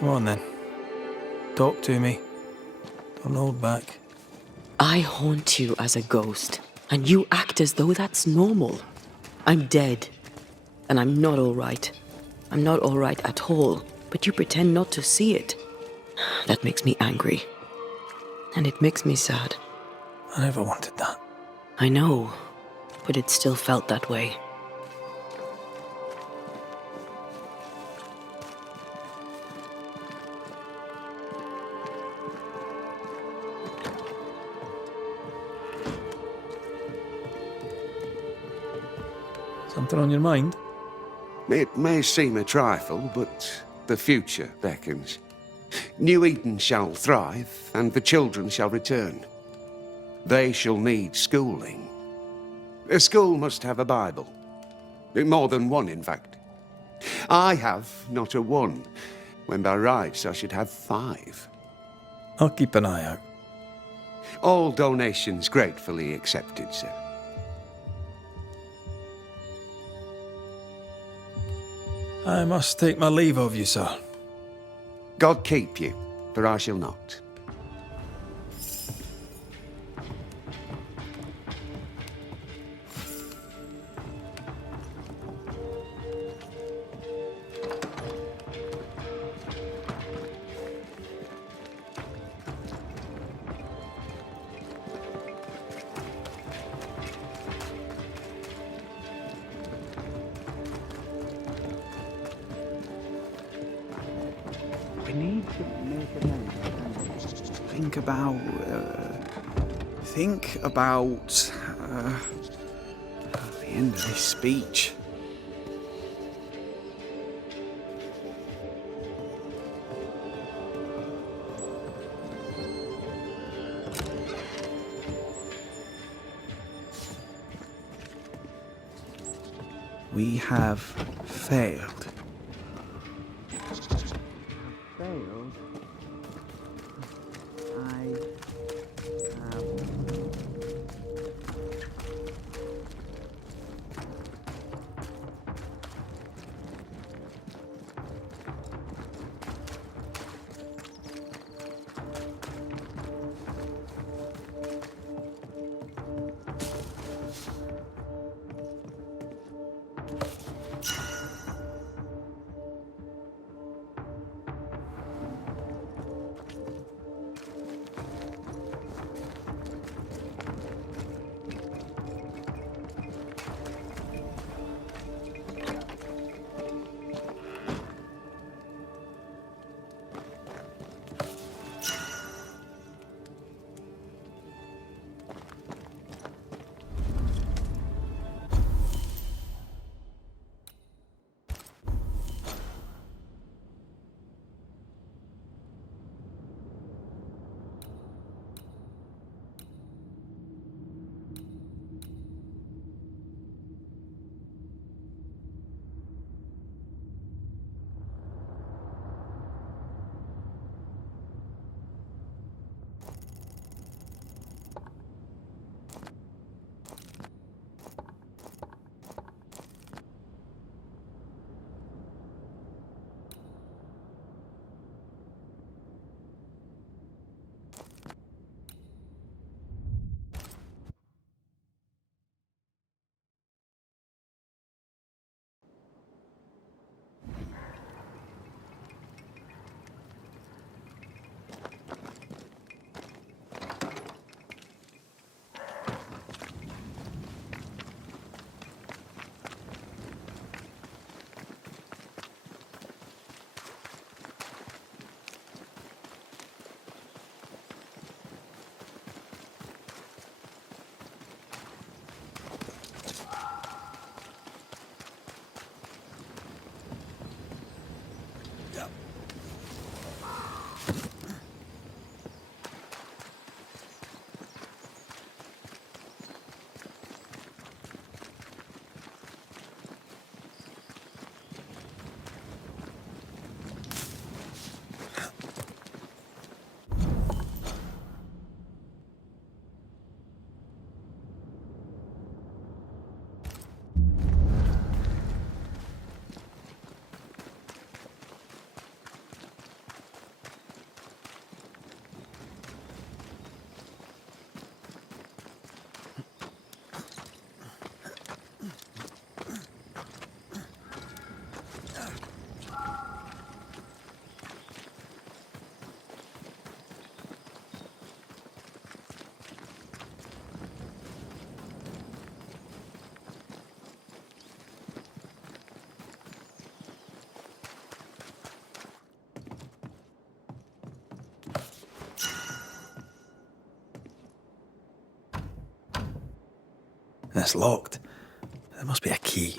Come on then. Talk to me. Don't hold back. I haunt you as a ghost, and you act as though that's normal. I'm dead, and I'm not all right. I'm not all right at all, but you pretend not to see it. That makes me angry. And it makes me sad. I never wanted that. I know, but it still felt that way. Something on your mind? It may seem a trifle, but the future beckons. New Eden shall thrive, and the children shall return. They shall need schooling. A school must have a Bible. More than one, in fact. I have not a one, when by rights I should have 5. I'll keep an eye out. All donations gratefully accepted, sir. I must take my leave of you, sir. God keep you, for I shall not. We need to make amends. Think about the end of this speech. We have failed. Failed? I have... And it's locked. There must be a key.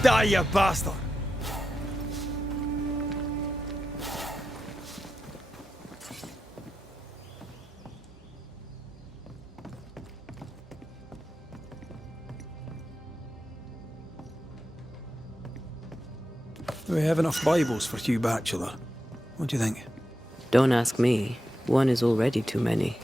Die, you bastard! Do we have enough Bibles for Hugh Bachelor? What do you think? Don't ask me. One is already too many.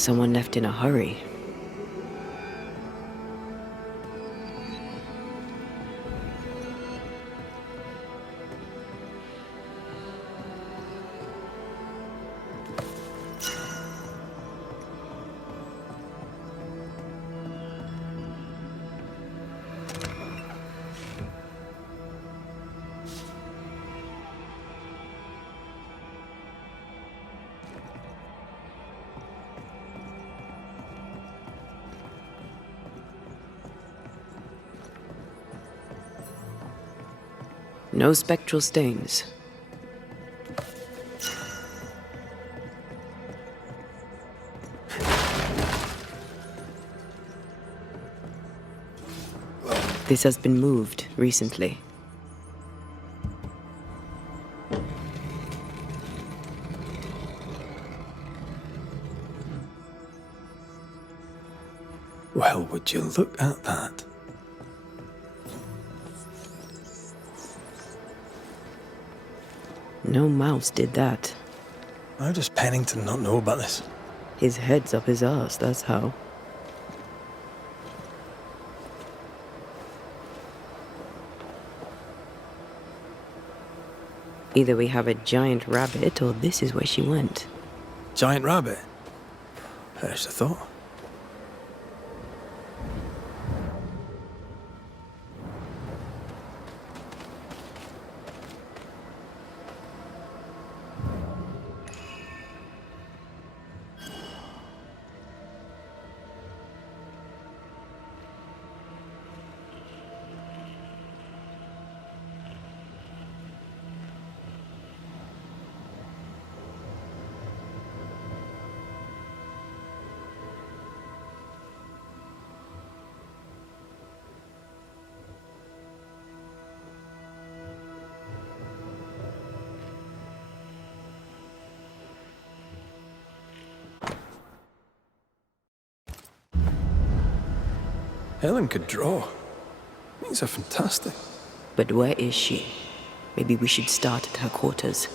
Someone left in a hurry. No spectral stains. This has been moved recently. Well, would you look at that? No mouse did that. How does Pennington not know about this? His head's up his arse, that's how. Either we have a giant rabbit, or this is where she went. Giant rabbit? There's the thought. Helen could draw. These are fantastic. But where is she? Maybe we should start at her quarters.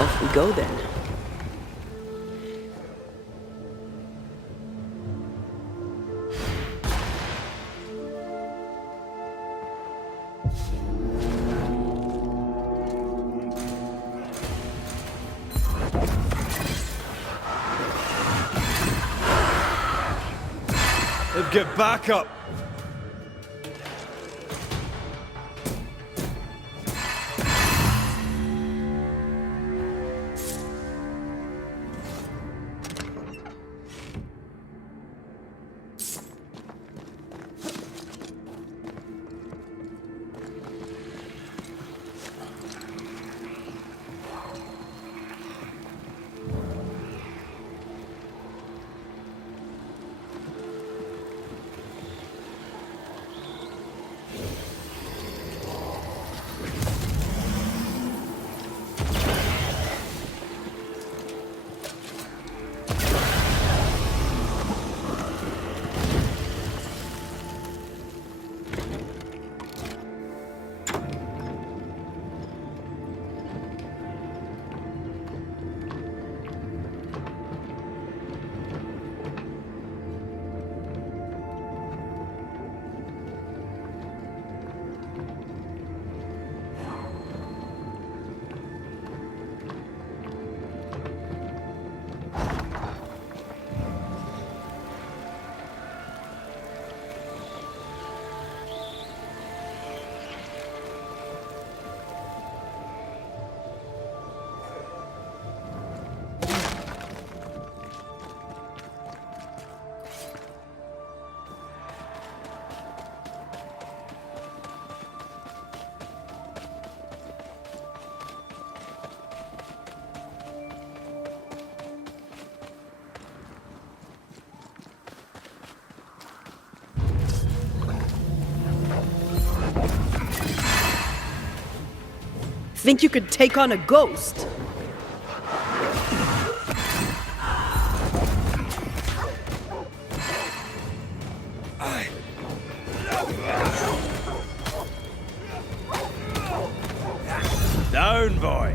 Off we go then. Get back up! Think you could take on a ghost? Down, boy!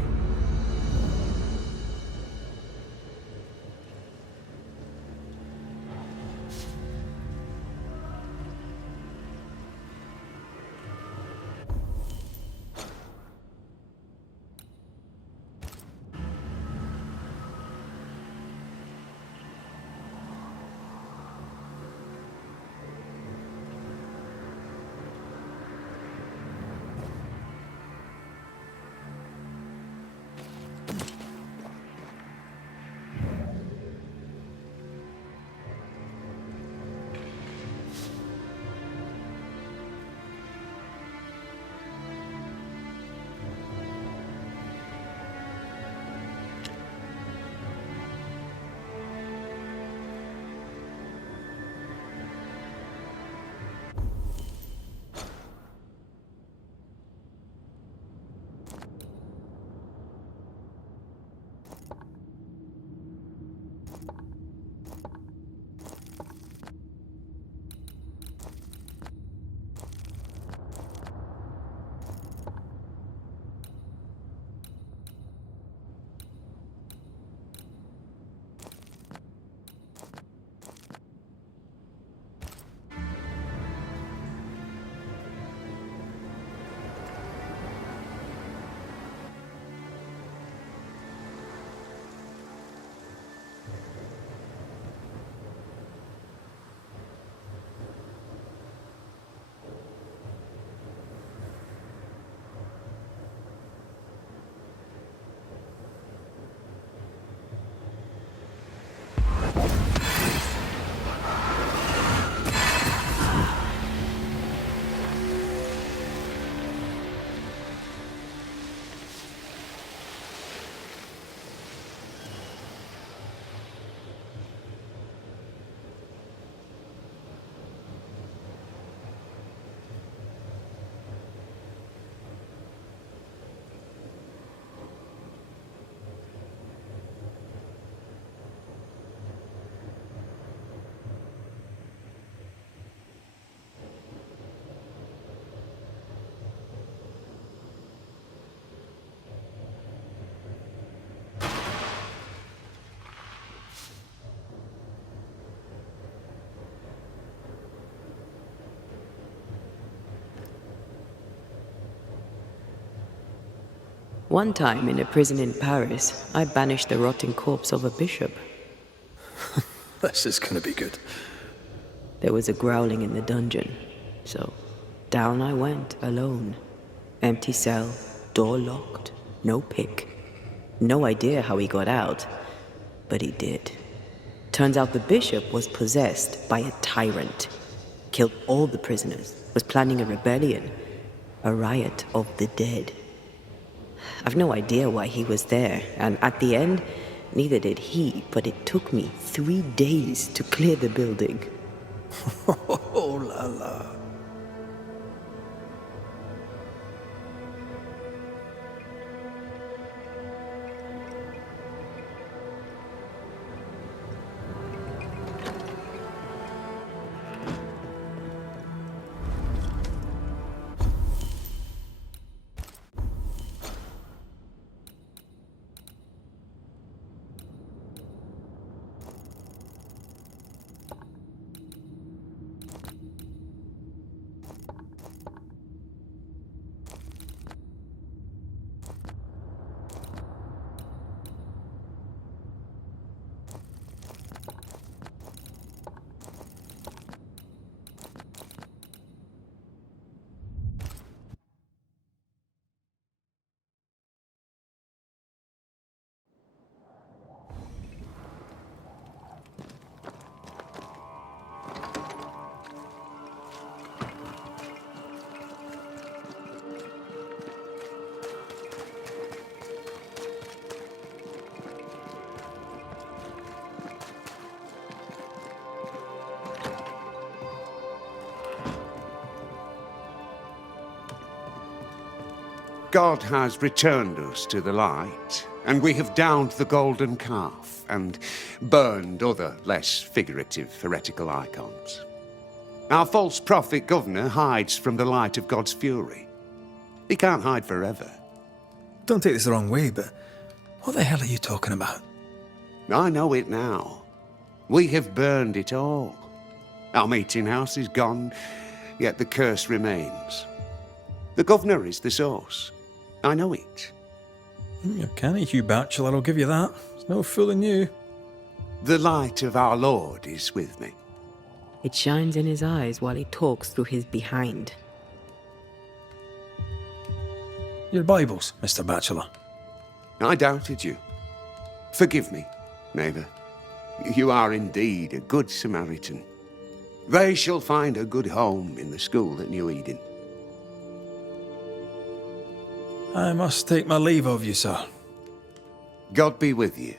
One time in a prison in Paris, I banished the rotting corpse of a bishop. This is gonna be good. There was a growling in the dungeon, so down I went alone. Empty cell, door locked, no pick. No idea how he got out, but he did. Turns out the bishop was possessed by a tyrant. Killed all the prisoners, was planning a rebellion, a riot of the dead. I've no idea why he was there, and at the end, neither did he, but it took me 3 days to clear the building. Oh la la. God has returned us to the light, and we have downed the golden calf and burned other less figurative heretical icons. Our false prophet governor hides from the light of God's fury. He can't hide forever. Don't take this the wrong way, but what the hell are you talking about? I know it now. We have burned it all. Our meeting house is gone, yet the curse remains. The governor is the source. I know it. You're canny, Hugh Bachelor, I'll give you that. There's no fooling you. The light of our Lord is with me. It shines in his eyes while he talks through his behind. Your Bibles, Mr. Bachelor. I doubted you. Forgive me, neighbour. You are indeed a good Samaritan. They shall find a good home in the school at New Eden. I must take my leave of you, sir. God be with you.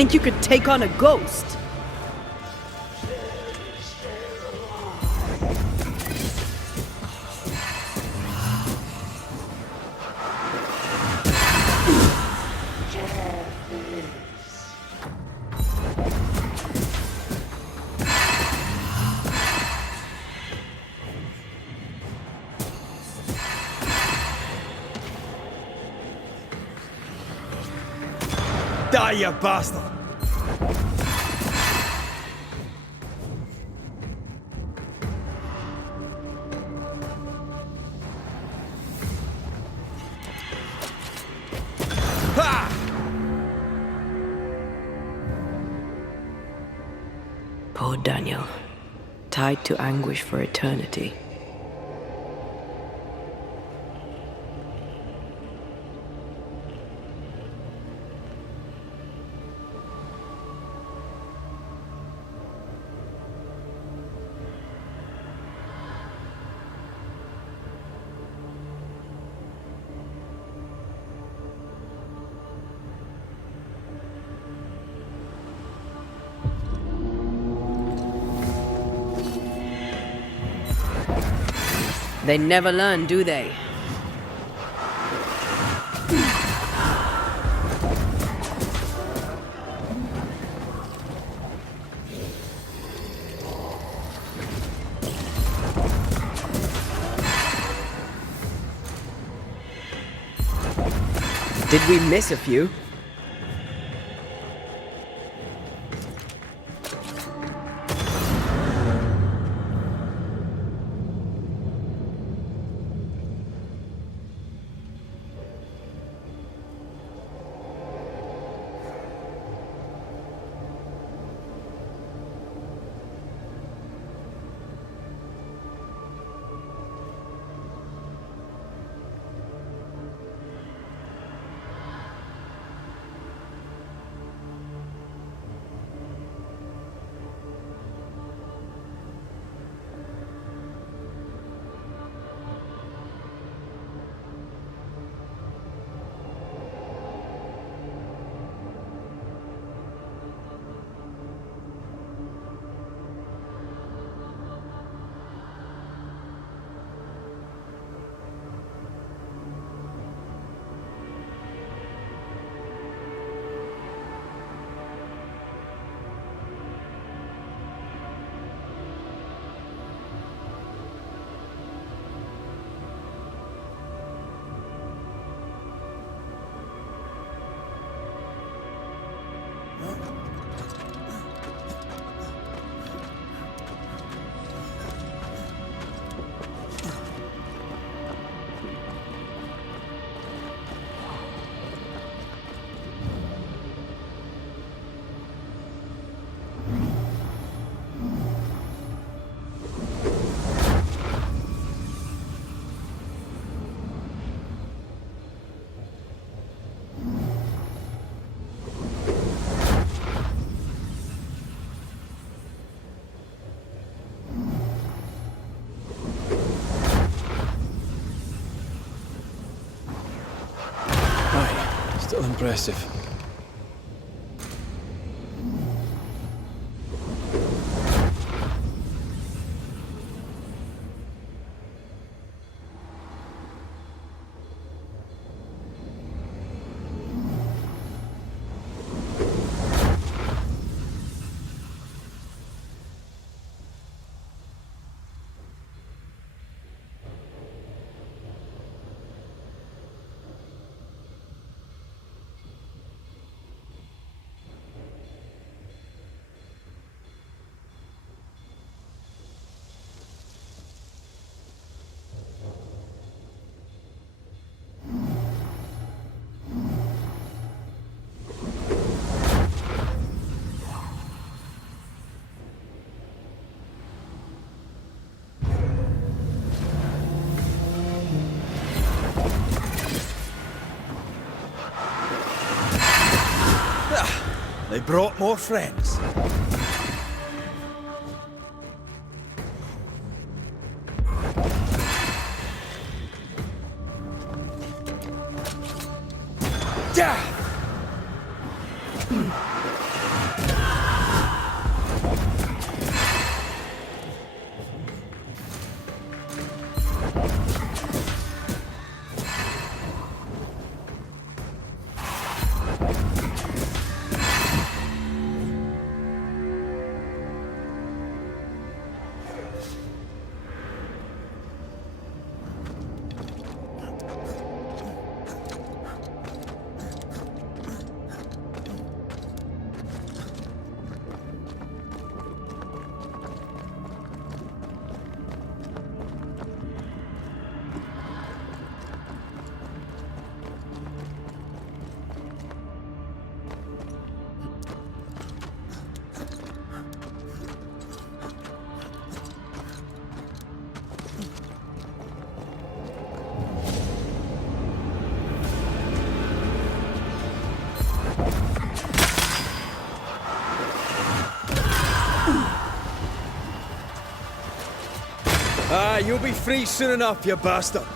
Think you could take on a ghost? Die, you bastard! Poor Daniel, tied to anguish for eternity. They never learn, do they? Did we miss a few? Still impressive. They brought more friends. Ah, you'll be free soon enough, you bastard.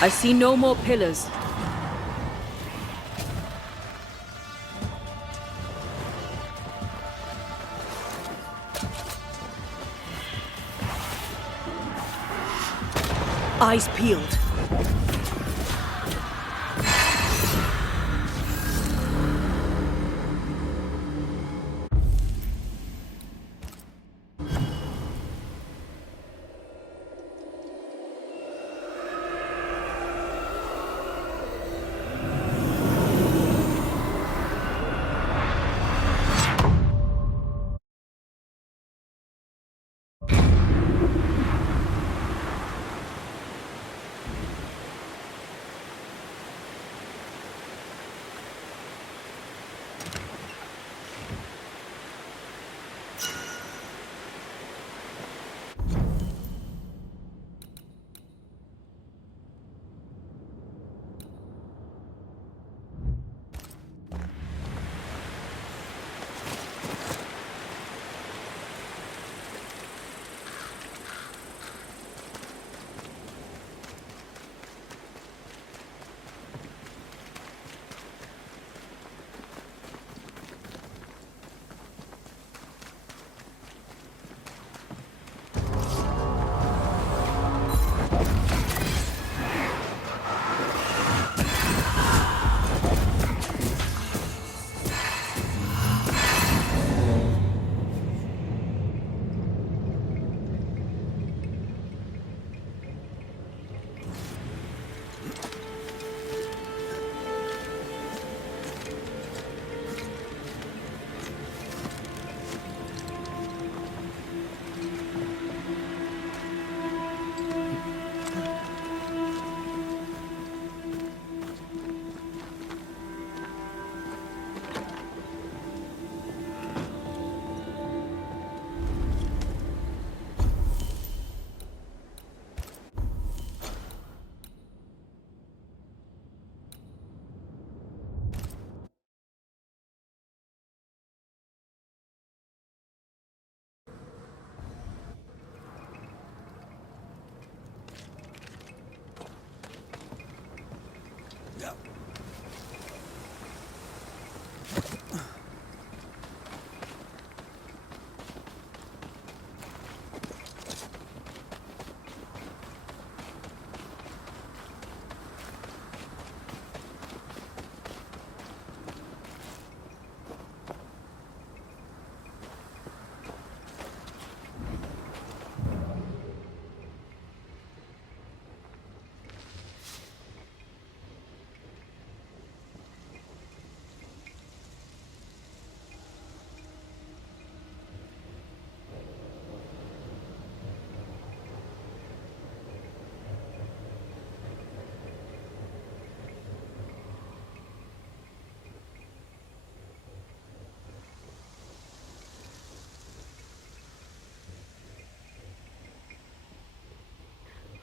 I see no more pillars. Eyes peeled.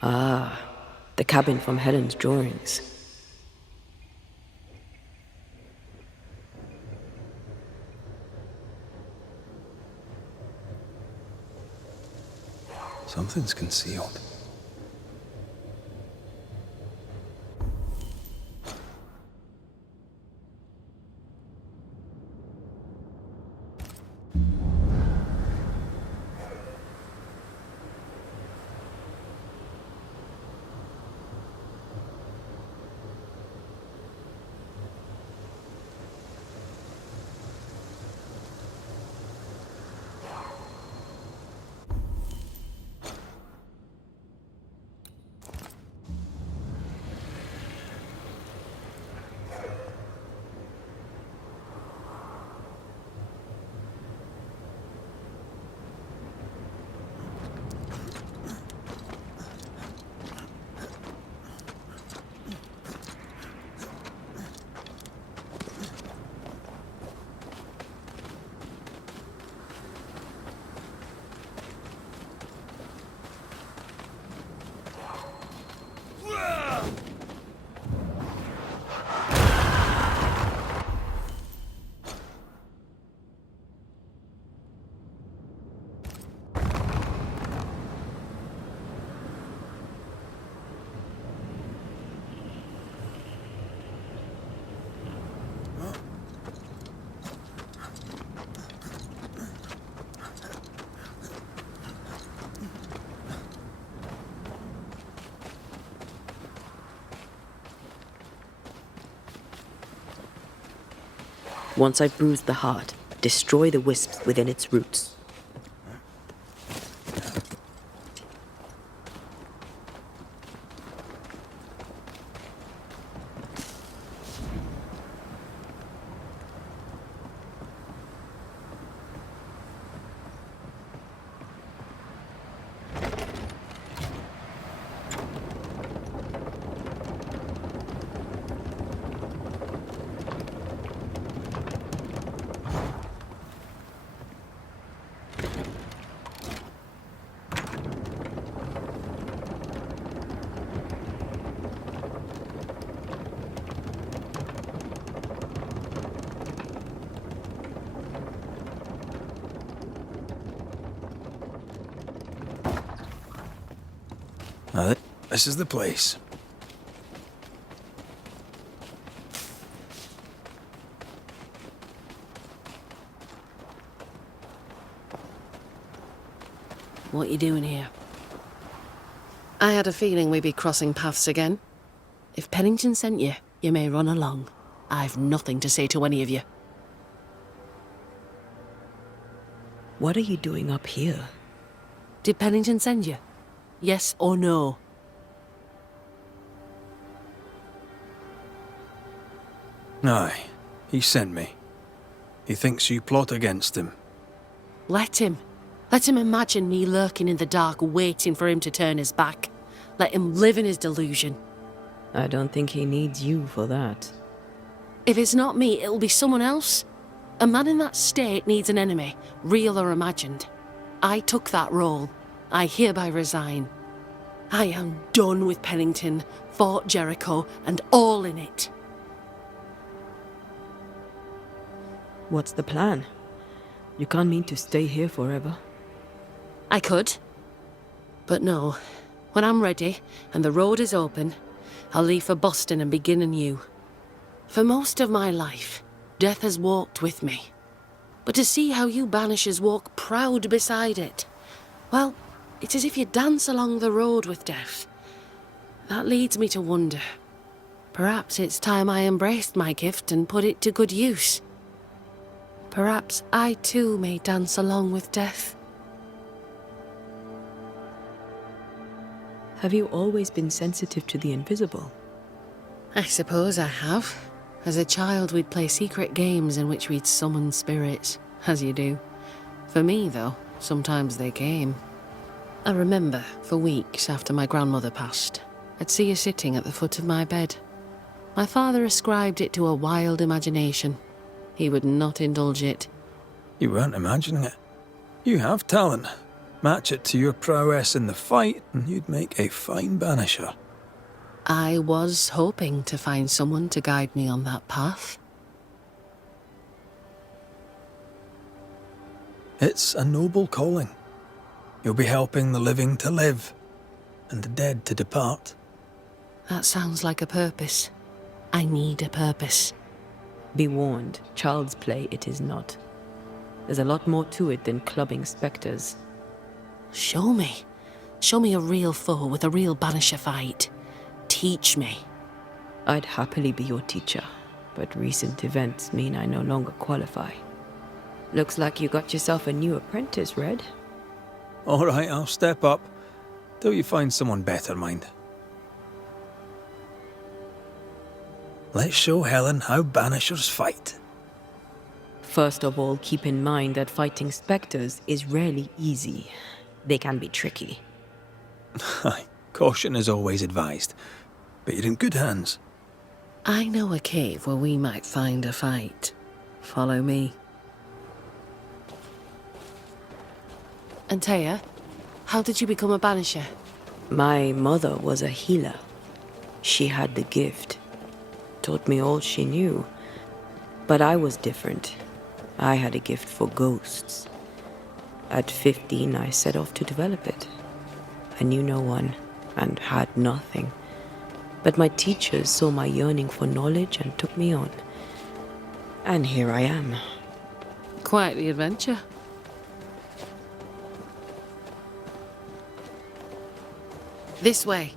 Ah, the cabin from Helen's drawings. Something's concealed. Once I've bruised the heart, destroy the wisps within its roots. This is the place. What you doing here? I had a feeling we'd be crossing paths again. If Pennington sent you, you may run along. I've nothing to say to any of you. What are you doing up here? Did Pennington send you? Yes or no? Aye, he sent me. He thinks you plot against him. Let him. Let him imagine me lurking in the dark, waiting for him to turn his back. Let him live in his delusion. I don't think he needs you for that. If it's not me, it'll be someone else. A man in that state needs an enemy, real or imagined. I took that role. I hereby resign. I am done with Pennington, Fort Jericho, and all in it. What's the plan? You can't mean to stay here forever. I could. But no. When I'm ready, and the road is open, I'll leave for Boston and begin anew. For most of my life, death has walked with me. But to see how you Banishers walk proud beside it, well, it's as if you dance along the road with death. That leads me to wonder. Perhaps it's time I embraced my gift and put it to good use. Perhaps I too may dance along with death. Have you always been sensitive to the invisible? I suppose I have. As a child, we'd play secret games in which we'd summon spirits, as you do. For me, though, sometimes they came. I remember, for weeks after my grandmother passed, I'd see her sitting at the foot of my bed. My father ascribed it to a wild imagination. He would not indulge it. You weren't imagining it. You have talent. Match it to your prowess in the fight, and you'd make a fine banisher. I was hoping to find someone to guide me on that path. It's a noble calling. You'll be helping the living to live, and the dead to depart. That sounds like a purpose. I need a purpose. Be warned, child's play it is not. There's a lot more to it than clubbing spectres. Show me. Show me a real foe with a real banisher fight. Teach me. I'd happily be your teacher, but recent events mean I no longer qualify. Looks like you got yourself a new apprentice, Red. All right, I'll step up. Till you find someone better, mind. Let's show Helen how banishers fight. First of all, keep in mind that fighting spectres is rarely easy. They can be tricky. Aye, caution is always advised. But you're in good hands. I know a cave where we might find a fight. Follow me. And Taya, how did you become a banisher? My mother was a healer. She had the gift. Taught me all she knew. But I was different. I had a gift for ghosts. At 15, I set off to develop it. I knew no one and had nothing. But my teachers saw my yearning for knowledge and took me on. And here I am. Quite the adventure. This way.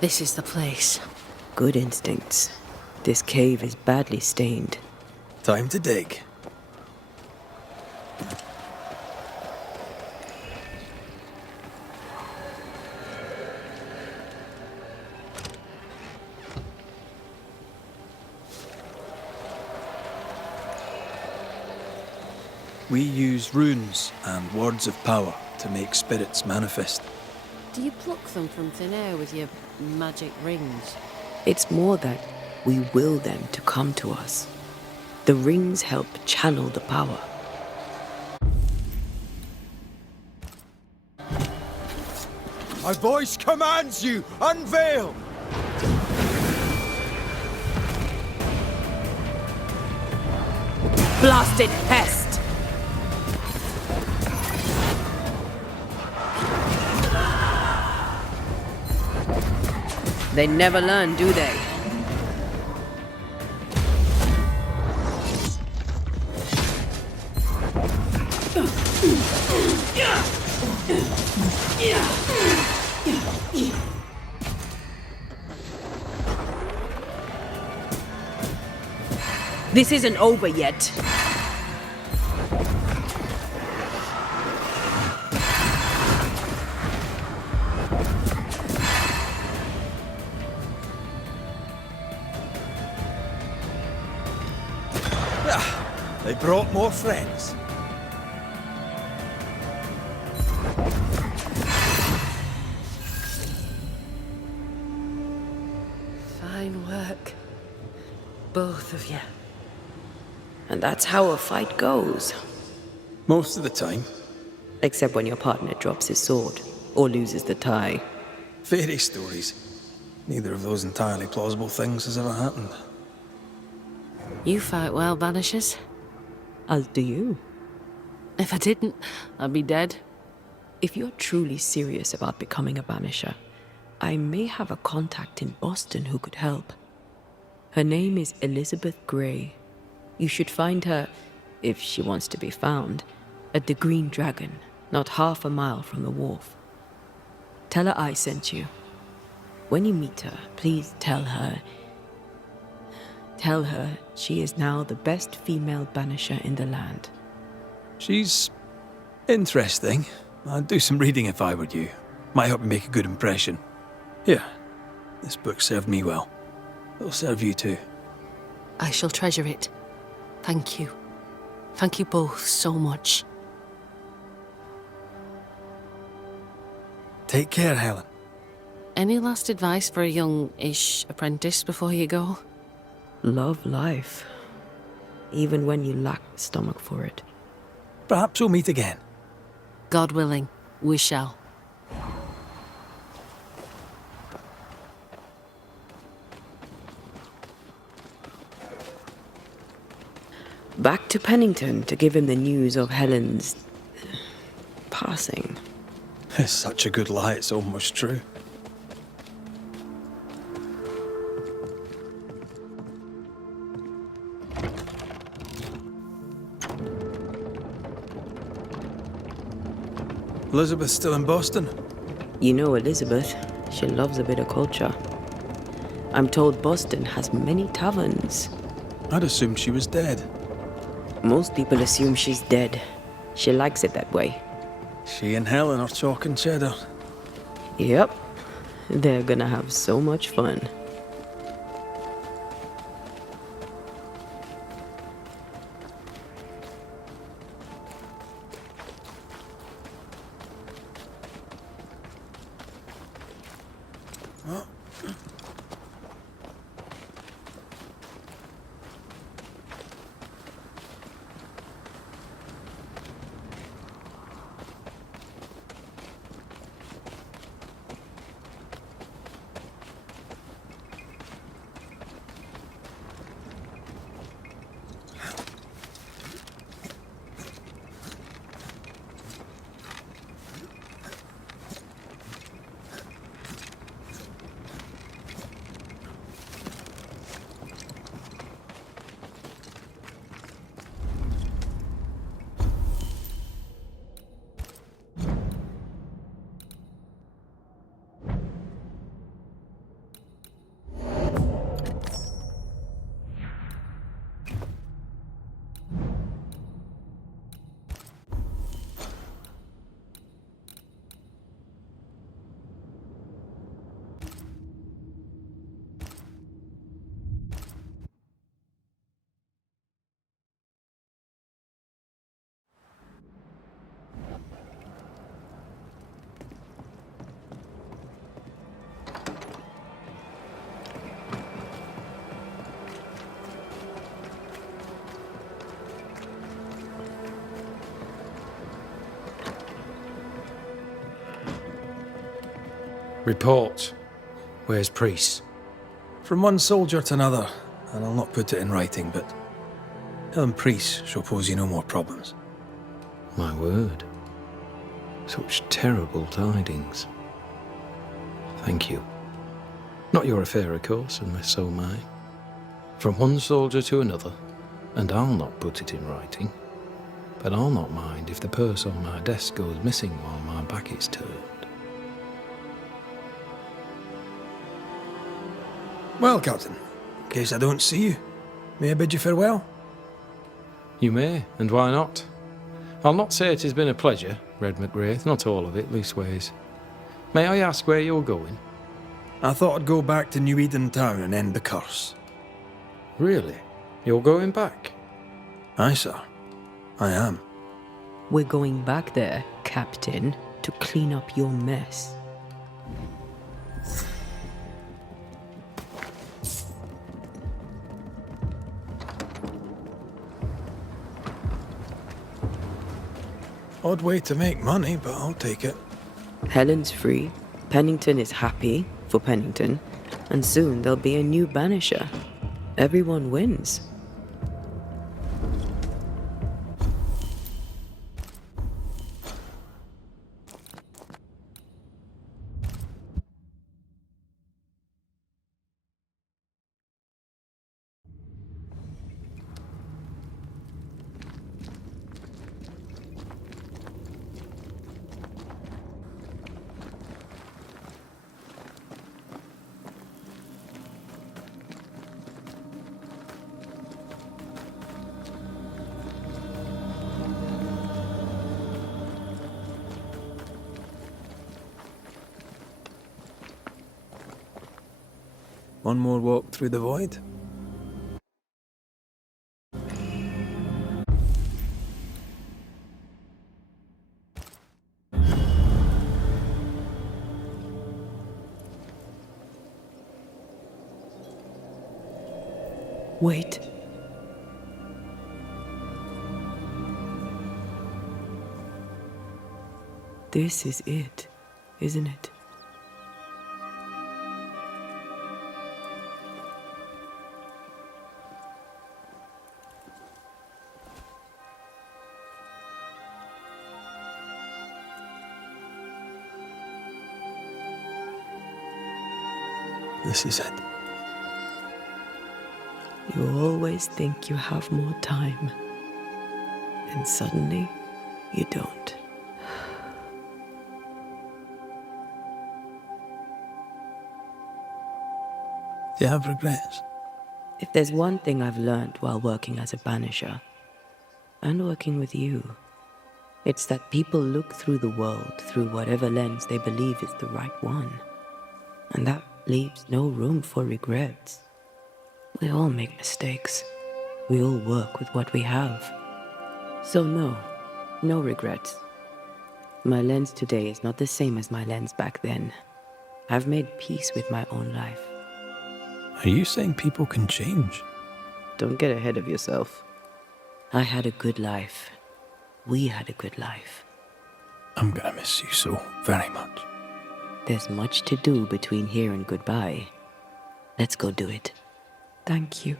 This is the place. good instincts. This cave is badly stained. Time to dig. We use runes and words of power to make spirits manifest. Do you pluck them from thin air with your magic rings? It's more that we will them to come to us. The rings help channel the power. My voice commands you! Unveil! Blasted pest! They never learn, do they? This isn't over yet. They brought more friends. Fine work. Both of you. And that's how a fight goes. Most of the time. Except when your partner drops his sword or loses the tie. Fairy stories. Neither of those entirely plausible things has ever happened. You fight well, Banishers. As do you. If I didn't, I'd be dead. If you're truly serious about becoming a banisher, I may have a contact in Boston who could help. Her name is Elizabeth Grey. You should find her, if she wants to be found, at the Green Dragon, not half a mile from the wharf. Tell her I sent you. When you meet her, please tell her she is now the best female banisher in the land. She's interesting. I'd do some reading if I were you. Might help you make a good impression. Here, this book served me well. It'll serve you too. I shall treasure it. Thank you. Thank you both so much. Take care, Helen. Any last advice for a young-ish apprentice before you go? Love life, even when you lack the stomach for it. Perhaps we'll meet again. God willing, we shall. Back to Pennington to give him the news of Helen's passing. It's such a good lie, it's almost true. Elizabeth's still in Boston? You know Elizabeth, she loves a bit of culture. I'm told Boston has many taverns. I'd assumed she was dead. Most people assume she's dead. She likes it that way. She and Helen are chalk and cheddar. Yep. They're gonna have so much fun. Report. Where's Priest? From one soldier to another, and I'll not put it in writing, but tell him Priest shall pose you no more problems. My word. Such terrible tidings. Thank you. Not your affair, of course, unless so mine. From one soldier to another, and I'll not put it in writing, but I'll not mind if the purse on my desk goes missing while my back is turned. Well, Captain, in case I don't see you, may I bid you farewell? You may, and why not? I'll not say it has been a pleasure, Red McGrath, not all of it, leastways. May I ask where you're going? I thought I'd go back to New Eden Town and end the curse. Really? You're going back? Aye, sir. I am. We're going back there, Captain, to clean up your mess. Odd way to make money, but I'll take it. Helen's free, Pennington is happy for Pennington, and soon there'll be a new Banisher. Everyone wins. One more walk through the void. Wait. This is it, isn't it? This is it. You always think you have more time, and suddenly you don't. Do you have regrets? If there's one thing I've learned while working as a Banisher, and working with you, it's that people look through the world through whatever lens they believe is the right one. And that leaves no room for regrets. We all make mistakes. We all work with what we have. So no regrets. My lens today is not the same as my lens back then. I've made peace with my own life. Are you saying people can change? Don't get ahead of yourself. I had a good life. We had a good life. I'm gonna miss you so very much. There's much to do between here and goodbye. Let's go do it. Thank you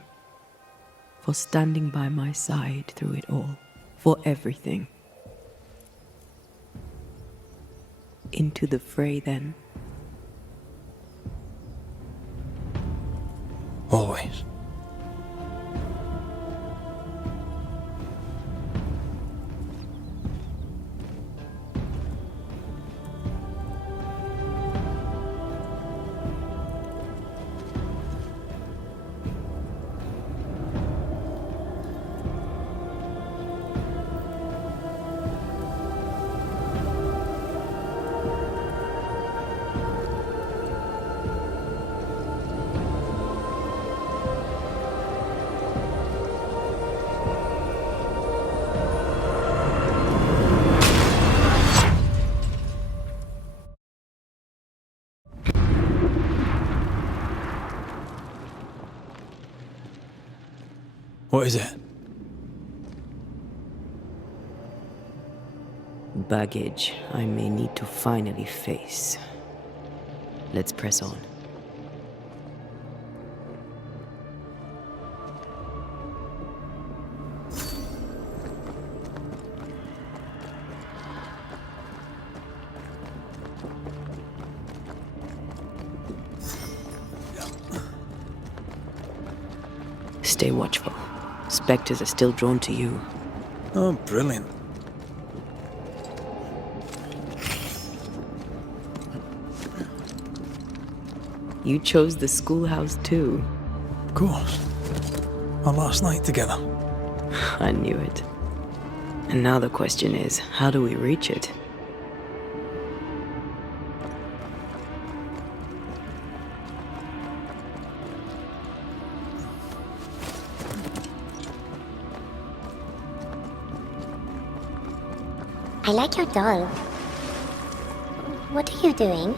for standing by my side through it all, for everything. Into the fray, then. Always. What is it? Baggage I may need to finally face. Let's press on. Stay watchful. Spectres are still drawn to you. Oh, brilliant. You chose the schoolhouse too. Of course. Our last night together. I knew it. And now the question is, how do we reach it? I like your doll. What are you doing?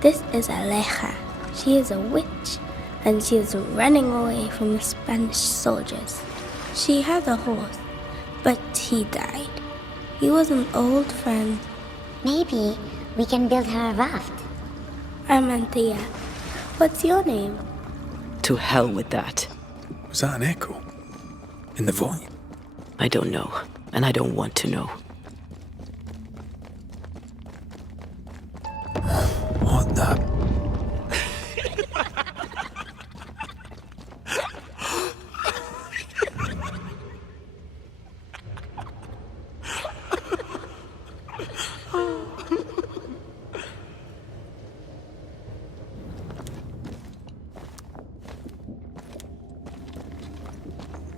This is Aleja. She is a witch, and she is running away from the Spanish soldiers. She had a horse, but he died. He was an old friend. Maybe we can build her a raft. I'm Anthea. What's your name? To hell with that. Was that an echo? In the void? I don't know, and I don't want to know. What the...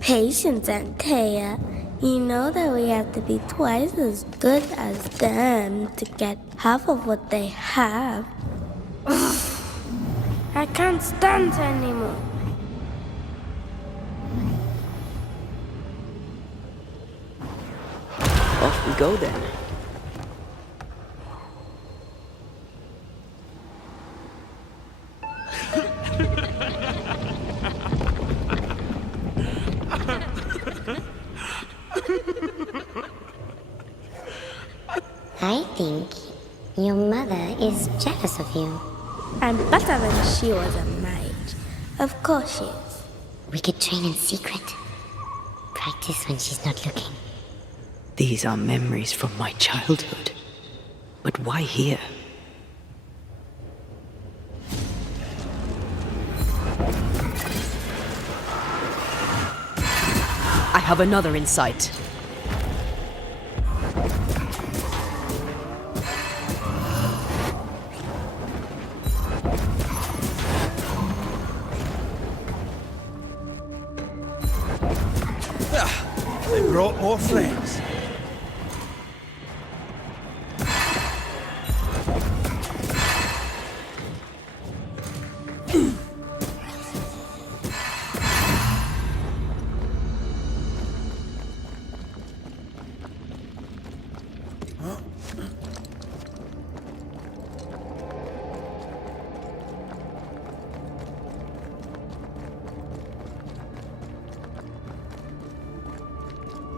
Patience, Anthea. You know that we have to be twice as good as them to get half of what they have. I can't stand anymore. Off we go then. I think your mother is jealous of you. I'm better than she was a mage. Of course she is. We could train in secret. Practice when she's not looking. These are memories from my childhood. But why here? I have another insight. They brought more friends.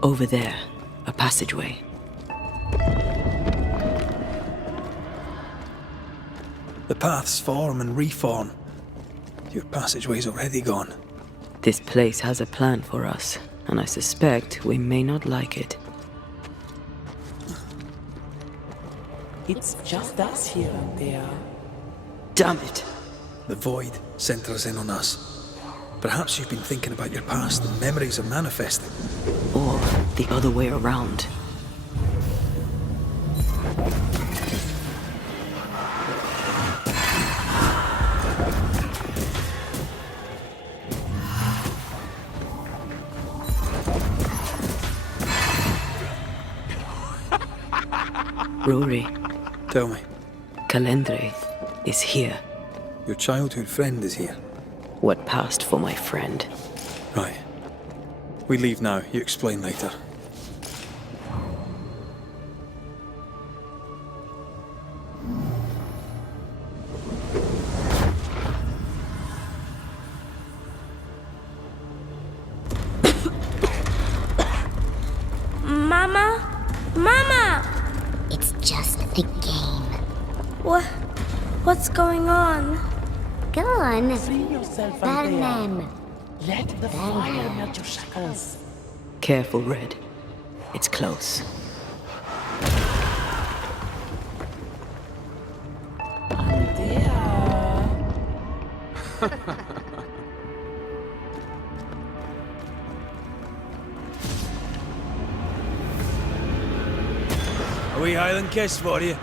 Over there, a passageway. The paths form and reform. Your passageway's already gone. This place has a plan for us, and I suspect we may not like it. It's just us here and there. Damn it! The void centres in on us. Perhaps you've been thinking about your past and memories are manifesting. Or the other way around. Rory, Tell me, Calendre is here. your childhood friend is here. What passed for my friend? Right. We leave now. You explain later. Mama? Mama! It's just a game. What? What's going on? Go on. Free yourself, Burn Antea. them. Let the fire melt your shackles. Careful, Red. It's close. Antea. A wee Highland kiss for you.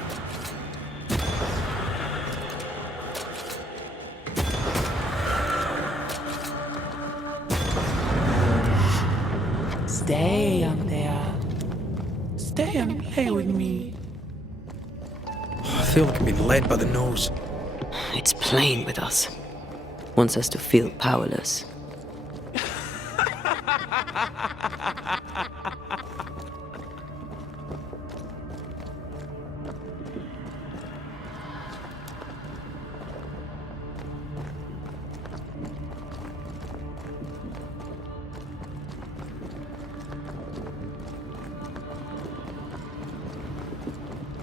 Stay, Antea. Stay and play with me. I feel like I'm being led by the nose. It's playing with us. Wants us to feel powerless.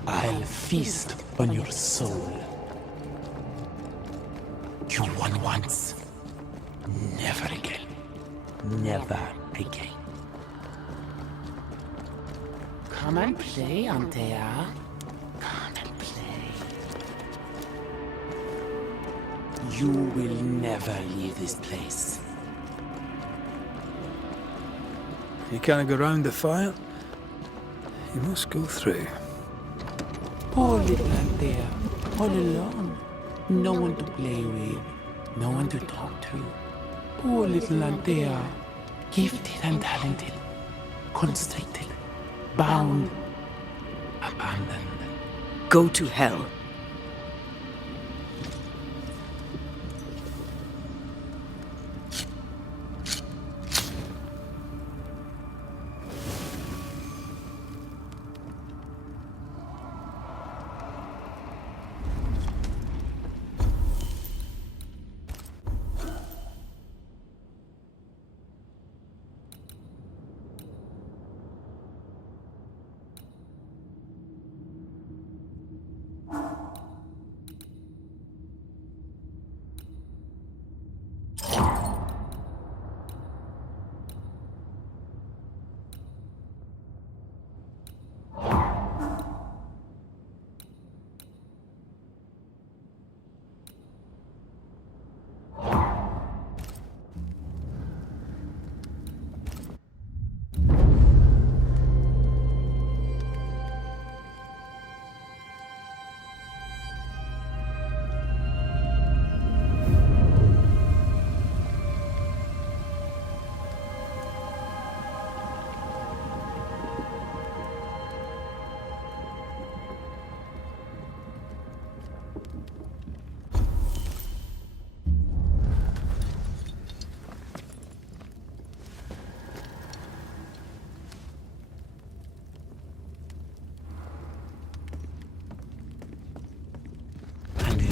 I'll feast on your soul. You won once. Never again. Never again. Come and play, Antea. Come and play. You will never leave this place. You can't go round the fire. You must go through. Poor little Antea, all alone. No one to play with, no one to talk to. Poor little Antea, gifted and talented, constricted, bound, abandoned. Go to hell.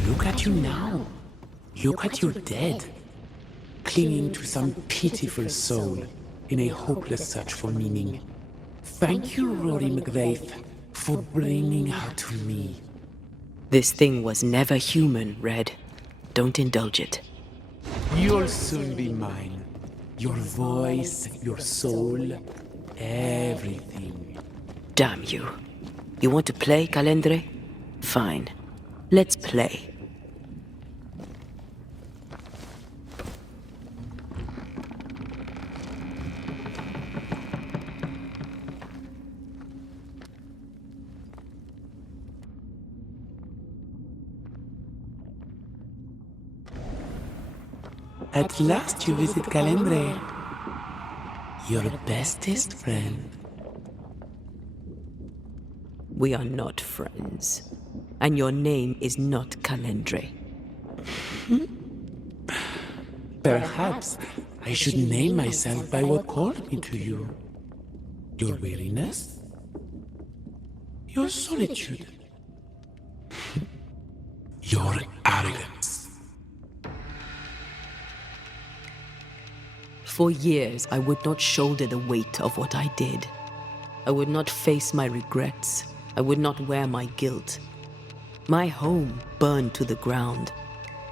Look at you now. Look at you dead. Clinging to some pitiful soul in a hopeless search for meaning. Thank you, Rory McGrath, for bringing her to me. This thing was never human, Red. Don't indulge it. You'll soon be mine. Your voice, your soul, everything. Damn you. You want to play, Calendre? Fine. Let's play. At last you visit Calendre, your bestest friend. We are not friends. And your name is not Calendre. Perhaps I should name myself by what called me to you. Your weariness? Your solitude? Your arrogance? For years, I would not shoulder the weight of what I did. I would not face my regrets. I would not wear my guilt. My home burned to the ground.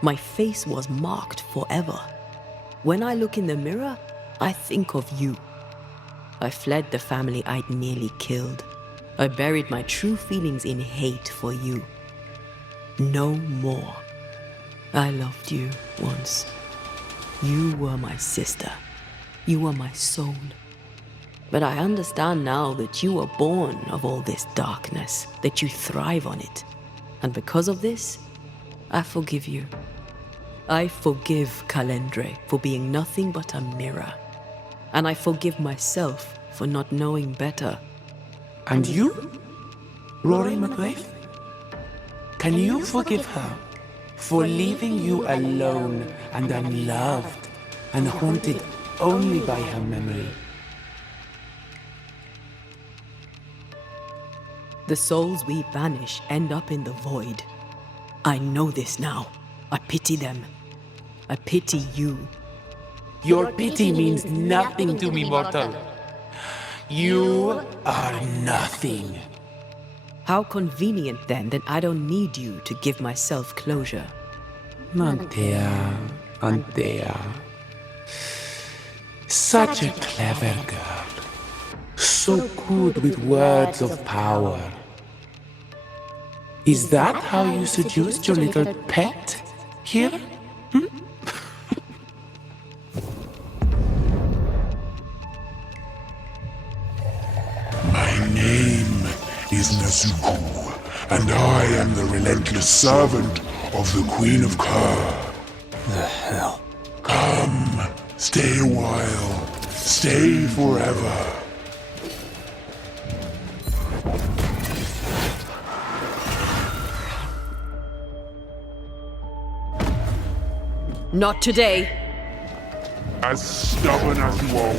My face was marked forever. When I look in the mirror, I think of you. I fled the family I'd nearly killed. I buried my true feelings in hate for you. No more. I loved you once. You were my sister. You were my soul. But I understand now that you were born of all this darkness, that you thrive on it. And because of this, I forgive you. I forgive Calendre for being nothing but a mirror. And I forgive myself for not knowing better. And you? Rory McGrath? Can you forgive her for leaving you alone and unloved and haunted only by her memory? The souls we banish end up in the void. I know this now. I pity them. I pity you. Your pity means nothing to me, mortal. You are nothing. How convenient then that I don't need you to give myself closure. Antea, Antea. Such a clever girl. So good with words of power. Is that how you seduced your little pet here? My name is Nezuko, and I am the relentless servant of the Queen of Kerr. The hell? Come, stay a while, stay forever. Not today. As stubborn as you are,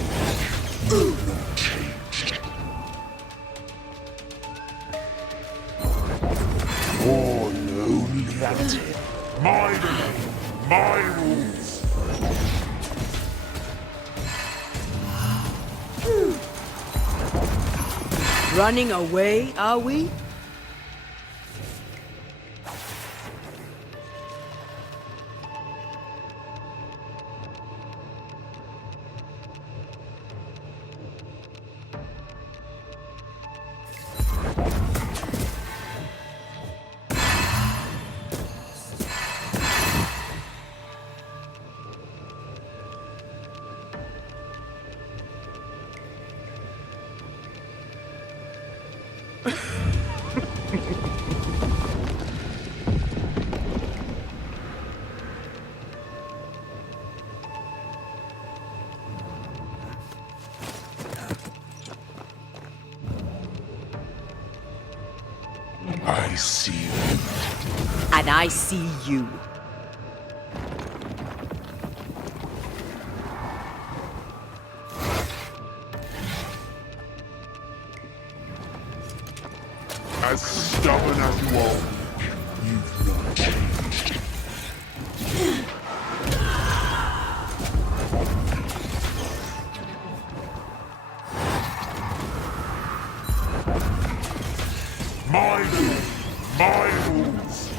more lonely and my domain, my rules. Running away, are we? I see you. And I see you. As stubborn as you are, you've not changed. My will, my rules.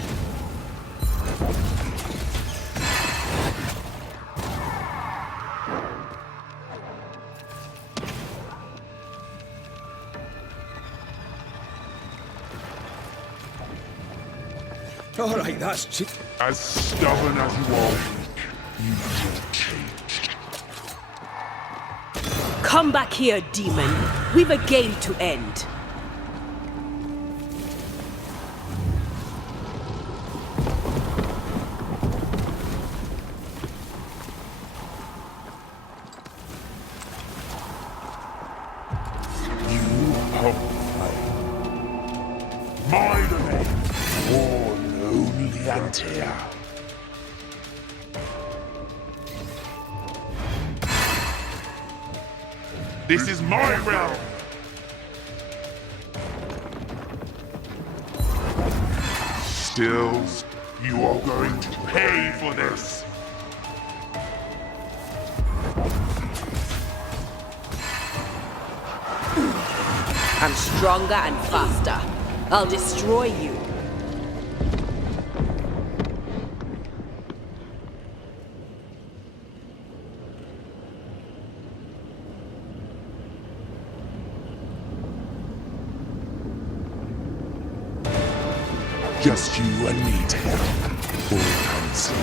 All right, that's cheap. As stubborn as you are, you've not changed. Come back here, demon. We've a game to end. My domain, more lonely Antea. This is my realm. Stills, you are going to pay for this. I'm stronger and faster. I'll destroy you. just you and me together. All council.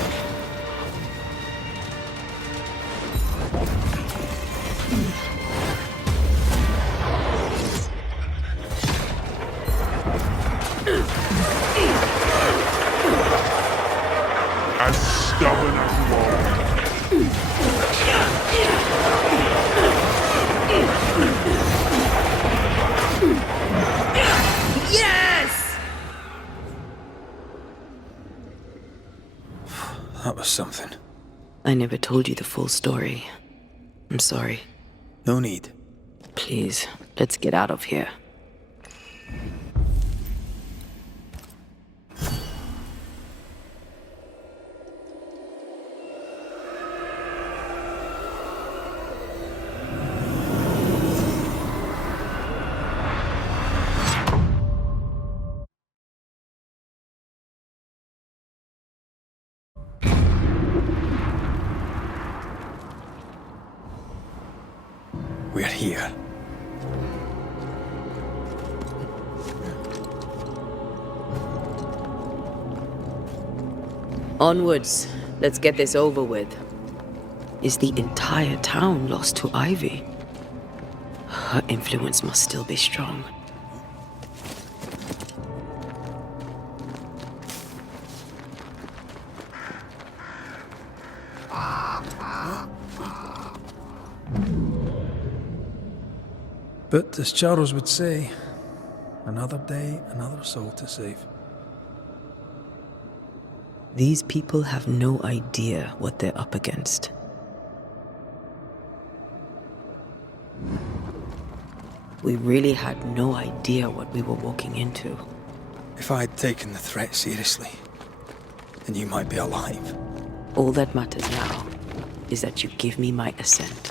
As stubborn as you are. Yes! That was something. I never told you the full story. I'm sorry. No need. Please, let's get out of here. We're here. Onwards. Let's get this over with. Is the entire town lost to Ivy? Her influence must still be strong. But as Charles would say, another day, another soul to save. These people have no idea what they're up against. We really had no idea what we were walking into. If I had taken the threat seriously, then you might be alive. All that matters now is that you give me my assent.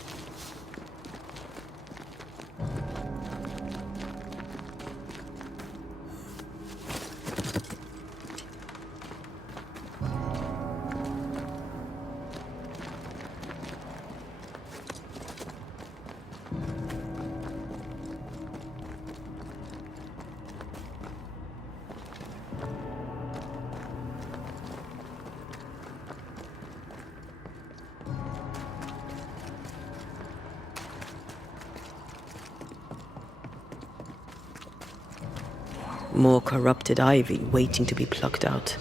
More corrupted ivy waiting to be plucked out.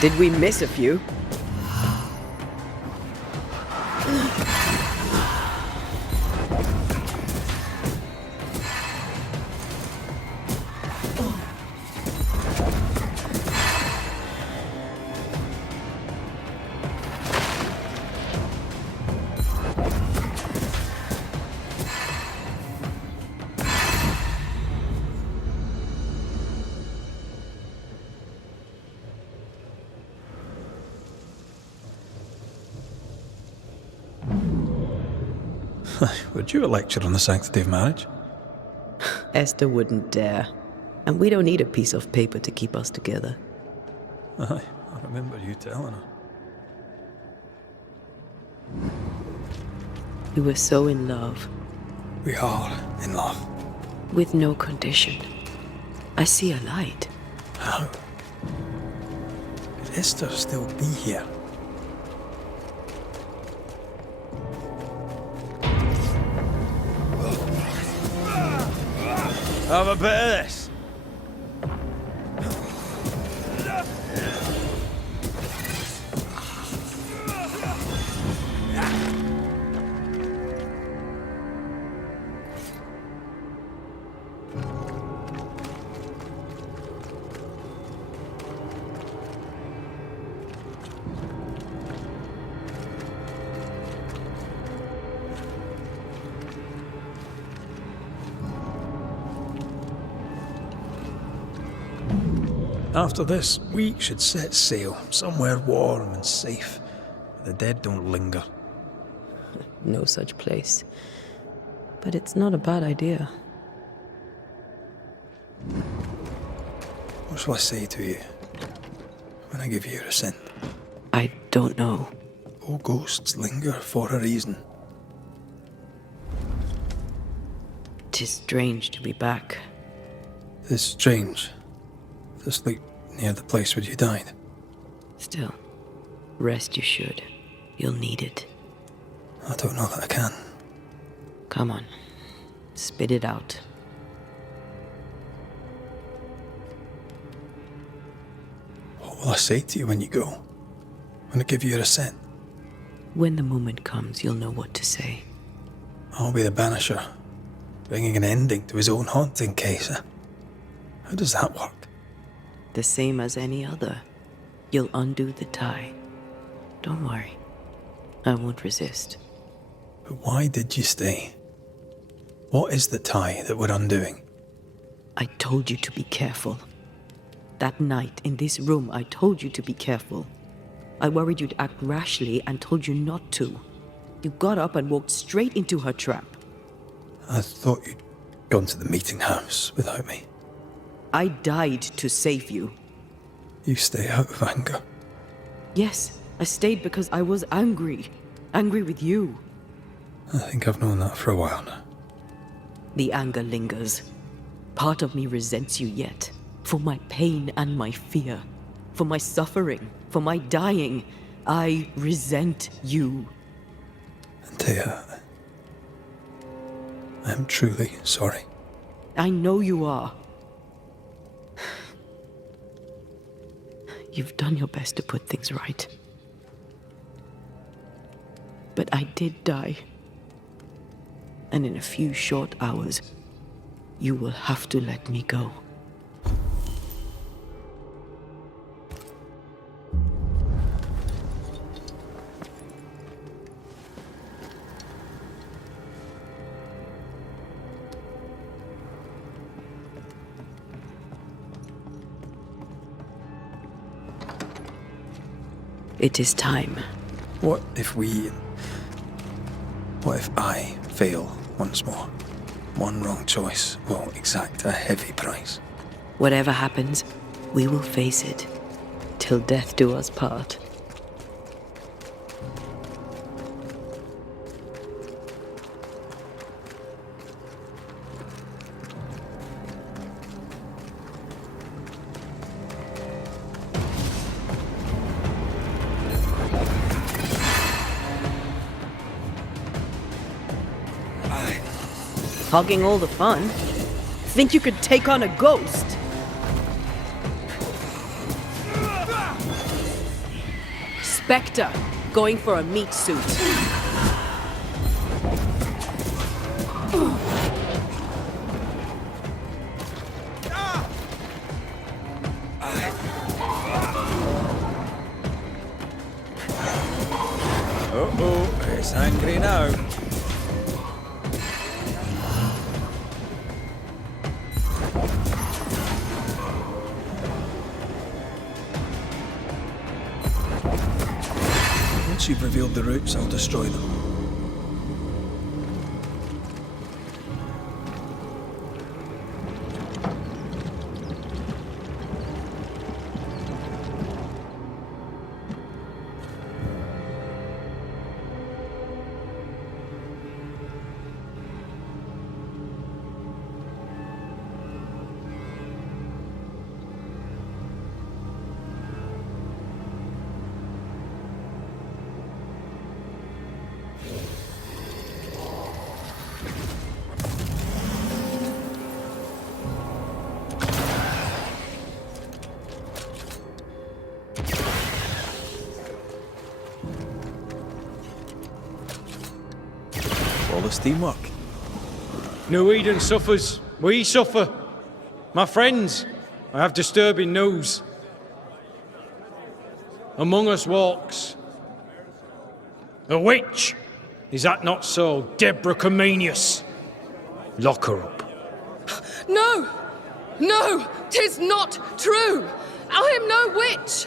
Did we miss a few? Would you a lecture on the sanctity of marriage? Esther wouldn't dare. And we don't need a piece of paper to keep us together. Aye, I remember you telling her. We were so in love. We are in love. With no condition. I see a light. How? Could Esther still be here? Have a bit of this. After this, we should set sail somewhere warm and safe. The dead don't linger. No such place. But it's not a bad idea. What shall I say to you when I give you your assent? I don't know. All ghosts linger for a reason. 'Tis strange to be back. It's strange to sleep near the place where you died. Still, rest you should. You'll need it. I don't know that I can. Come on. Spit it out. What will I say to you when you go? When I give you your assent? When the moment comes, you'll know what to say. I'll be the banisher, bringing an ending to his own haunting case. How does that work? The same as any other. You'll undo the tie. Don't worry. I won't resist. But why did you stay? What is the tie that we're undoing? I told you to be careful. That night, in this room, I told you to be careful. I worried you'd act rashly and told you not to. You got up and walked straight into her trap. I thought you'd gone to the meeting house without me. I died to save you. You stay out of anger. Yes, I stayed because I was angry. Angry with you. I think I've known that for a while now. The anger lingers. Part of me resents you yet. For my pain and my fear. For my suffering. For my dying. I resent you. Antea, I am truly sorry. I know you are. You've done your best to put things right. But I did die. And in a few short hours, you will have to let me go. It is time. What if I fail once more? One wrong choice will exact a heavy price. Whatever happens, we will face it. Till death do us part. Hogging all the fun? Think you could take on a ghost? Spectre, going for a meat suit. Uh-oh, it's angry now. Once you've revealed the roots, I'll destroy them. flawless teamwork. No Eden suffers. We suffer. My friends, I have disturbing news. Among us walks a witch. Is that not so, Deborah Comenius? Lock her up. No! No! 'Tis not true! I am no witch!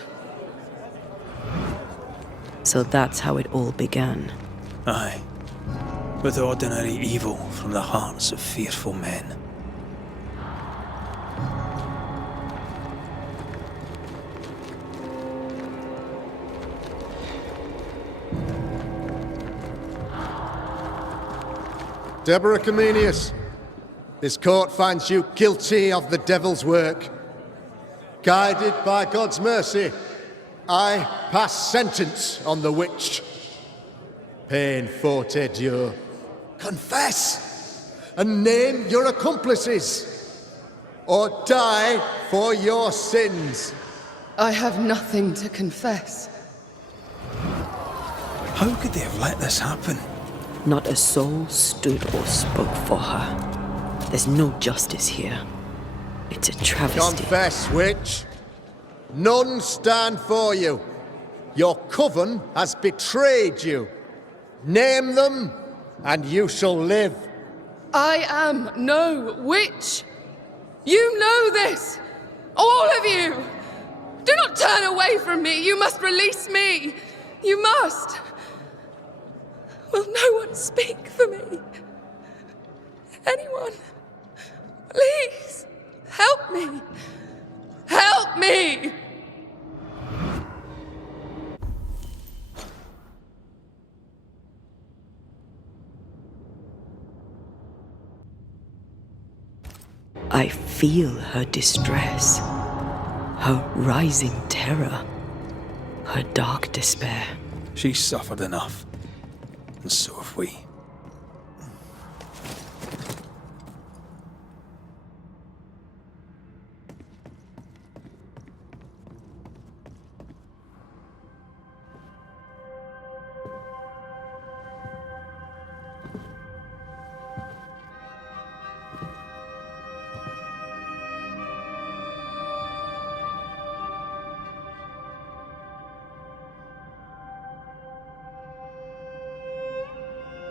So that's how it all began. Aye. With ordinary evil from the hearts of fearful men. Deborah Comenius, this court finds you guilty of the devil's work. Guided by God's mercy, I pass sentence on the witch. Pain forte Dieu. Confess and name your accomplices, or die for your sins. I have nothing to confess. How could they have let this happen? Not a soul stood or spoke for her. There's no justice here. It's a travesty. Confess, witch. None stand for you. Your coven has betrayed you. Name them, and you shall live. I am no witch! You know this! All of you! Do not turn away from me! You must release me! You must! Will no one speak for me? Anyone? Please! Help me! Help me! I feel her distress, her rising terror, her dark despair. She's suffered enough. And so have we.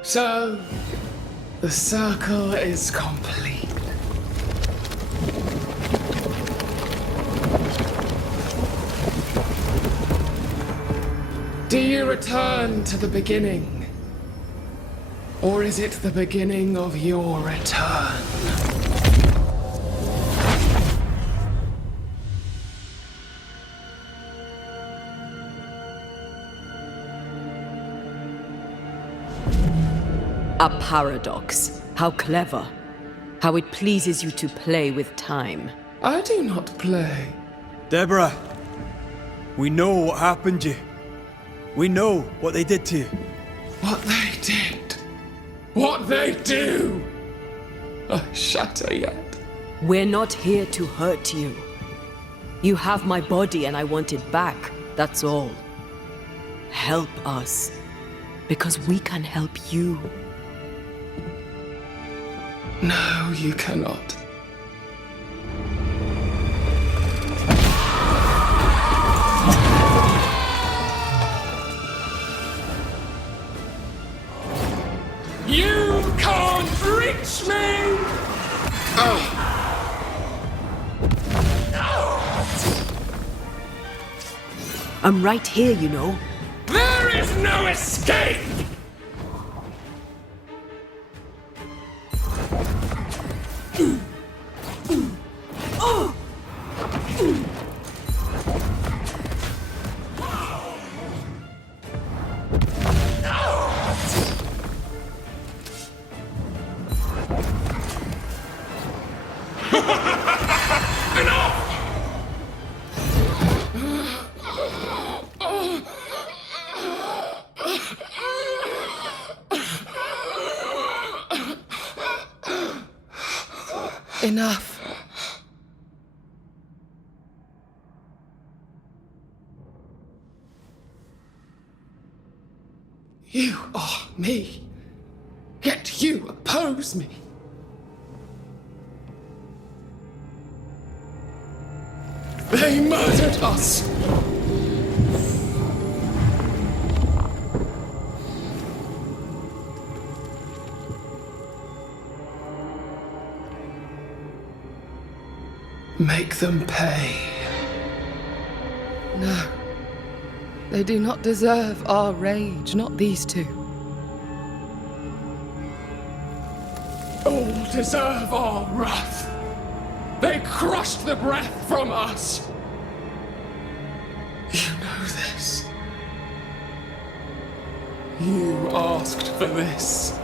So, the circle is complete. Do you return to the beginning? Or is it the beginning of your return? A paradox. How clever. How it pleases you to play with time. I do not play. Deborah, we know what happened to you. We know what they did to you. What they did. What they do. I shatter yet. We're not here to hurt you. You have my body and I want it back. That's all. Help us. Because we can help you. No, you cannot. You can't reach me! I'm right here, you know. There is no escape! Enough. You are me. Yet you oppose me. They murdered us. Make them pay. No. They do not deserve our rage, not these two. All deserve our wrath. They crushed the breath from us. You know this. You asked for this.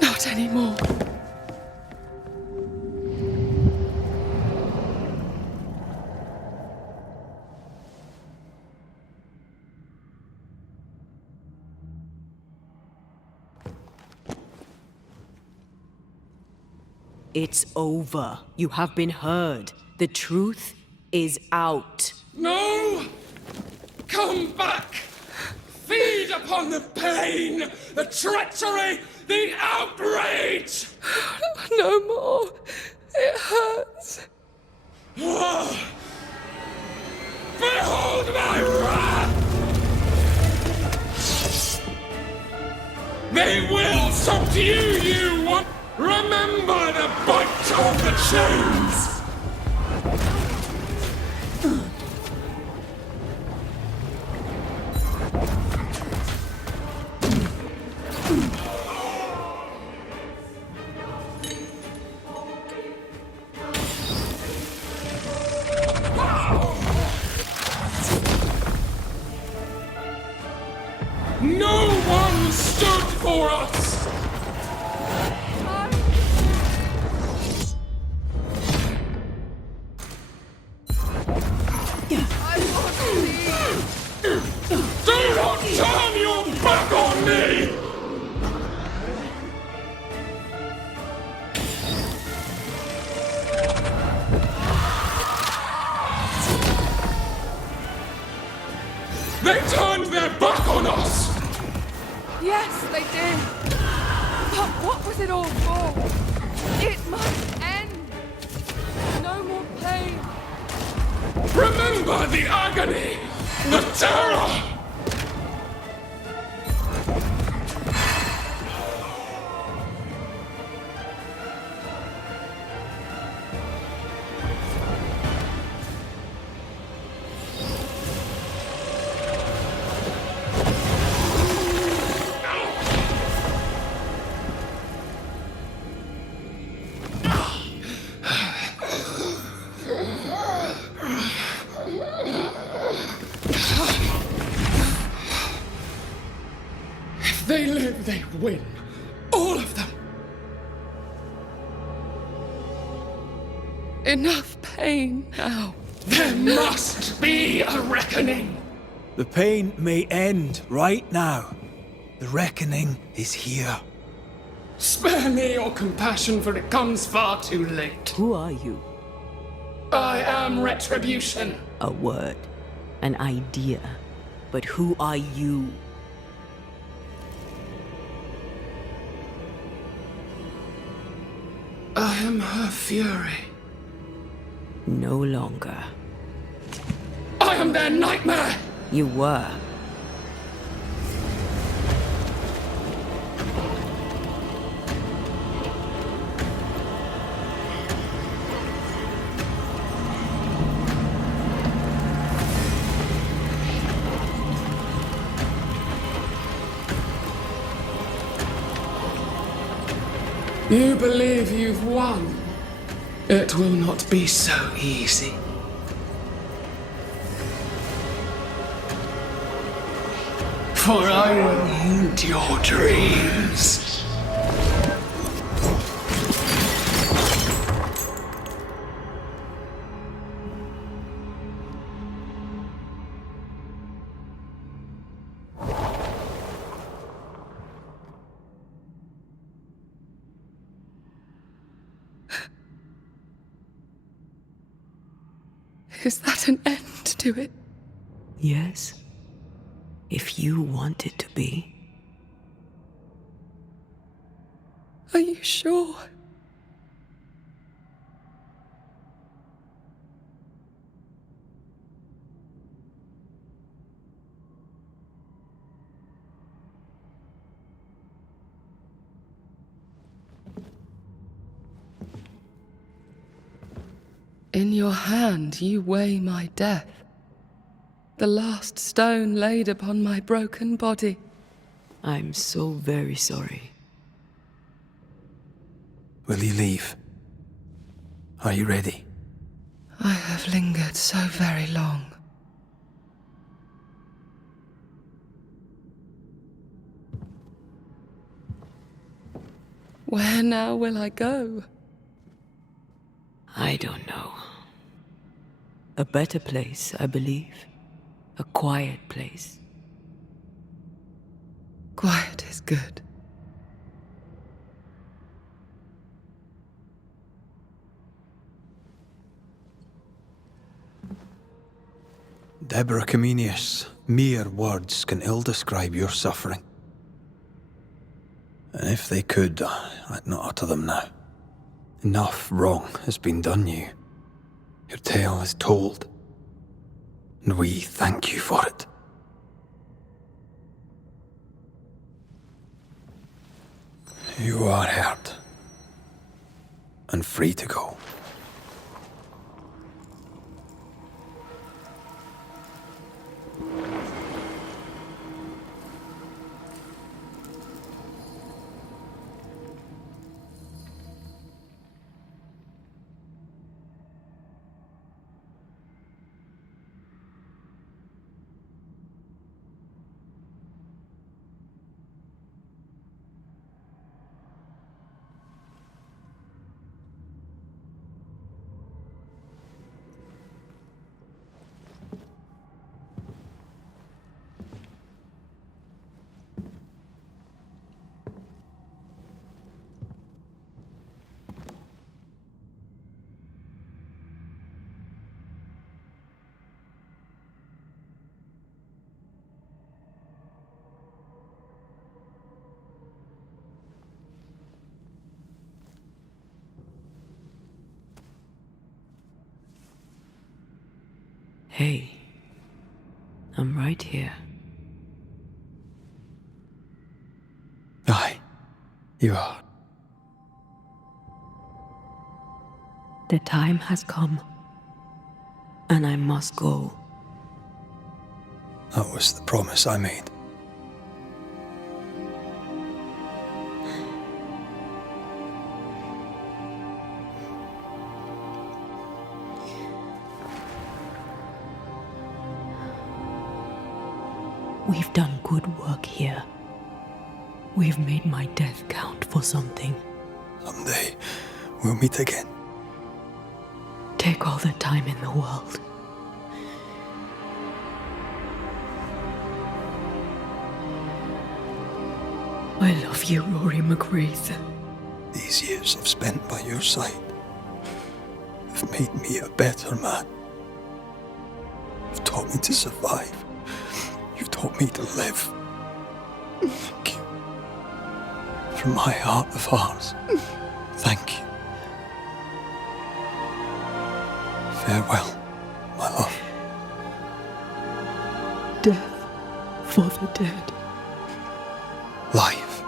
Not anymore. It's over. You have been heard. The truth is out. No! Come back! Feed upon the pain, the treachery, the outrage! No more. It hurts. Behold my wrath! They will subdue you! Remember the bite of the chains! No one stood for us! Do not turn your back on me! They turned their back on us! Yes, they did. But what was it all for? It must end. No more pain. Remember the agony! The terror! If they live, they win. All of them. Enough pain now. There must be a reckoning. The pain may end right now. The reckoning is here. Spare me your compassion, for it comes far too late. Who are you? I am retribution. A word. An idea. But who are you? I am her fury. No longer. I am their nightmare! You were. You believe you've won? It will not be so easy. For I will haunt your dreams. Is that an end to it? Yes. If you want it to be. Are you sure? In your hand you weigh my death, the last stone laid upon my broken body. I'm so very sorry. Will you leave? Are you ready? I have lingered so very long. Where now will I go? I don't know. A better place, I believe. A quiet place. Quiet is good. Deborah Comenius, mere words can ill describe your suffering. And if they could, I'd not utter them now. Enough wrong has been done you. Your tale is told, and we thank you for it. You are heard, and free to go. Hey, I'm right here. Aye, you are. The time has come, and I must go. That was the promise I made. We've done good work here. We've made my death count for something. Someday, we'll meet again. Take all the time in the world. I love you, Rory McWraith. These years I've spent by your side have made me a better man. You've taught me to survive. You've taught me to live. Thank you. From my heart of hearts, thank you. Farewell, my love. Death for the dead. Life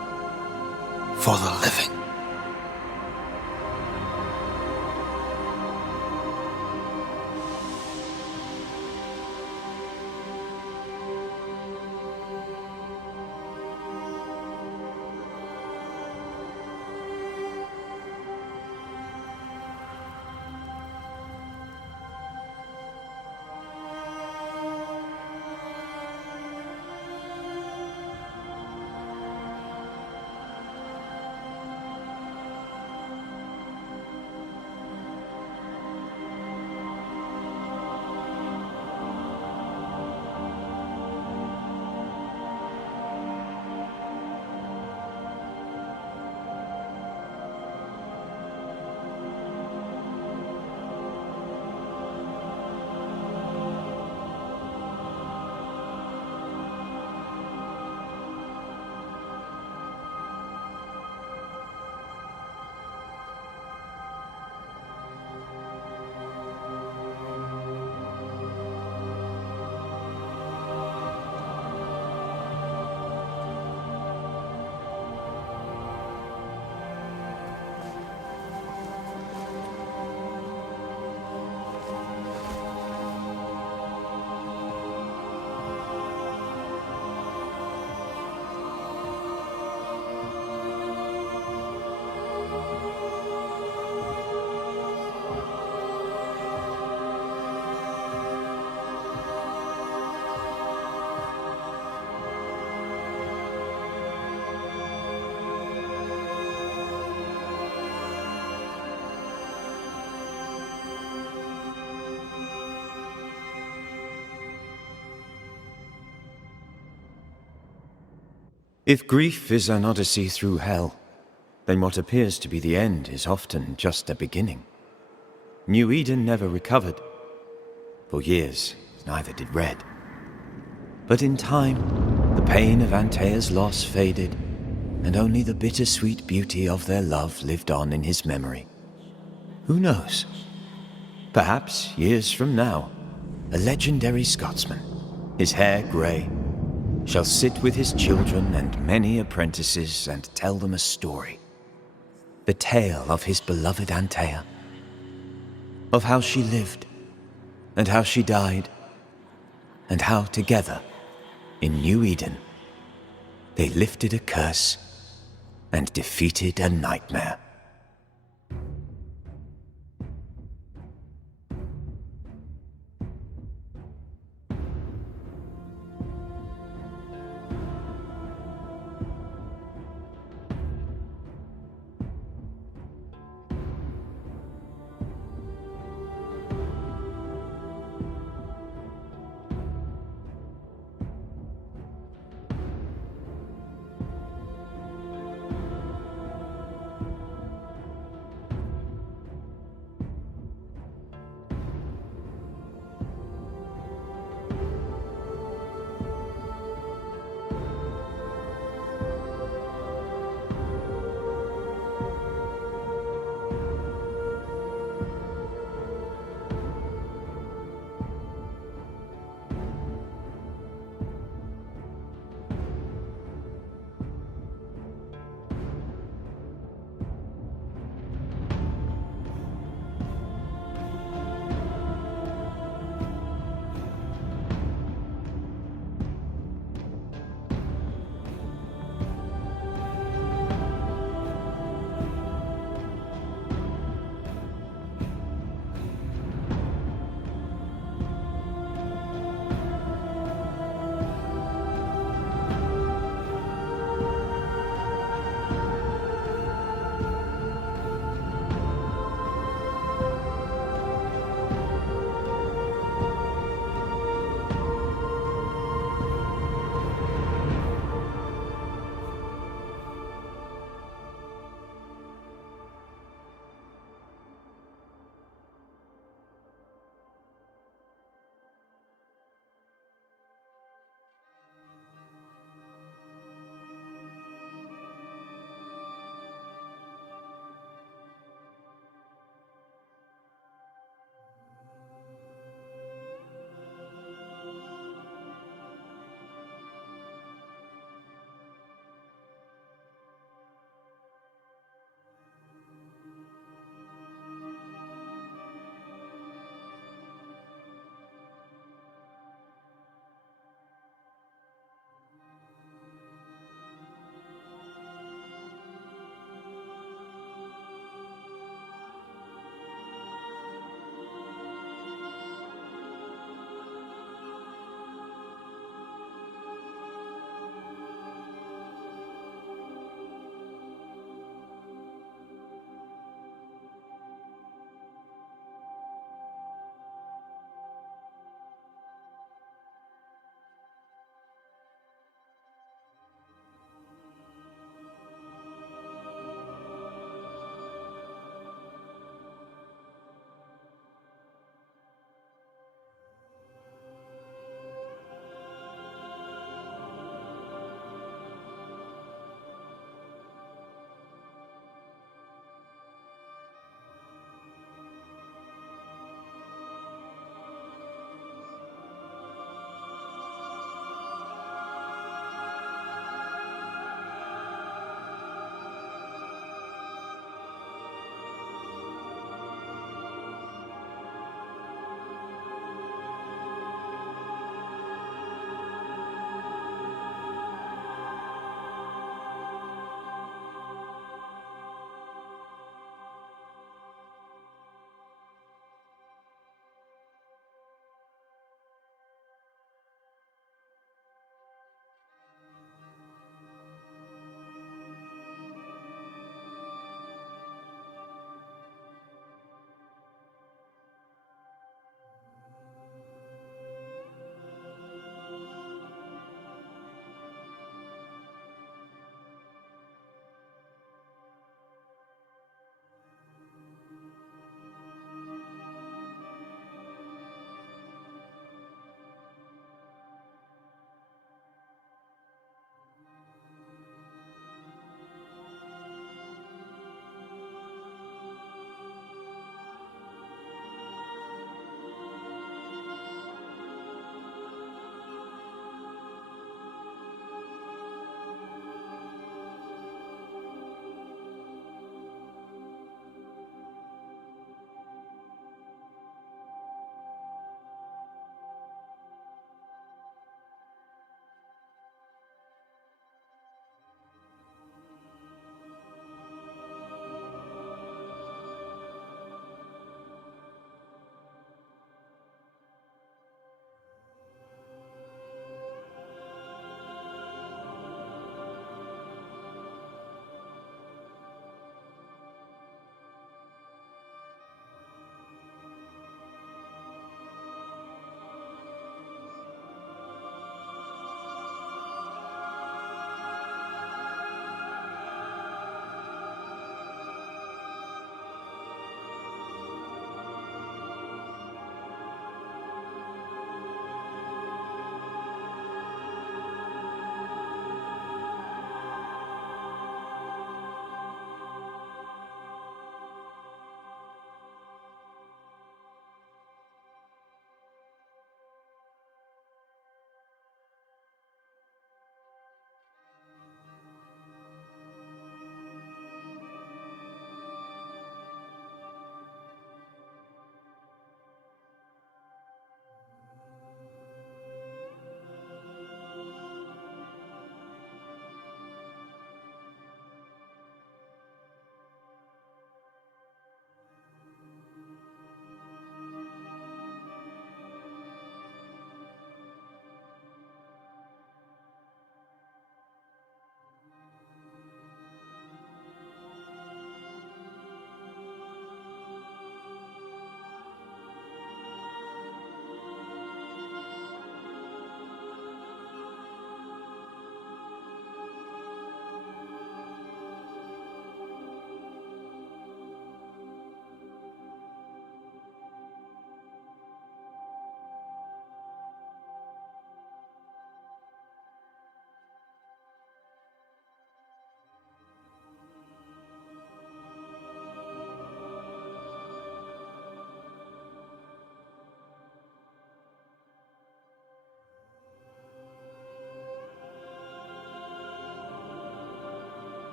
for the living. If grief is an odyssey through hell, then what appears to be the end is often just a beginning. New Eden never recovered. For years, neither did Red. But in time, the pain of Antea's loss faded, and only the bittersweet beauty of their love lived on in his memory. Who knows? Perhaps, years from now, a legendary Scotsman, his hair grey, shall sit with his children and many apprentices and tell them a story. The tale of his beloved Antea. Of how she lived, and how she died, and how together, in New Eden, they lifted a curse and defeated a nightmare.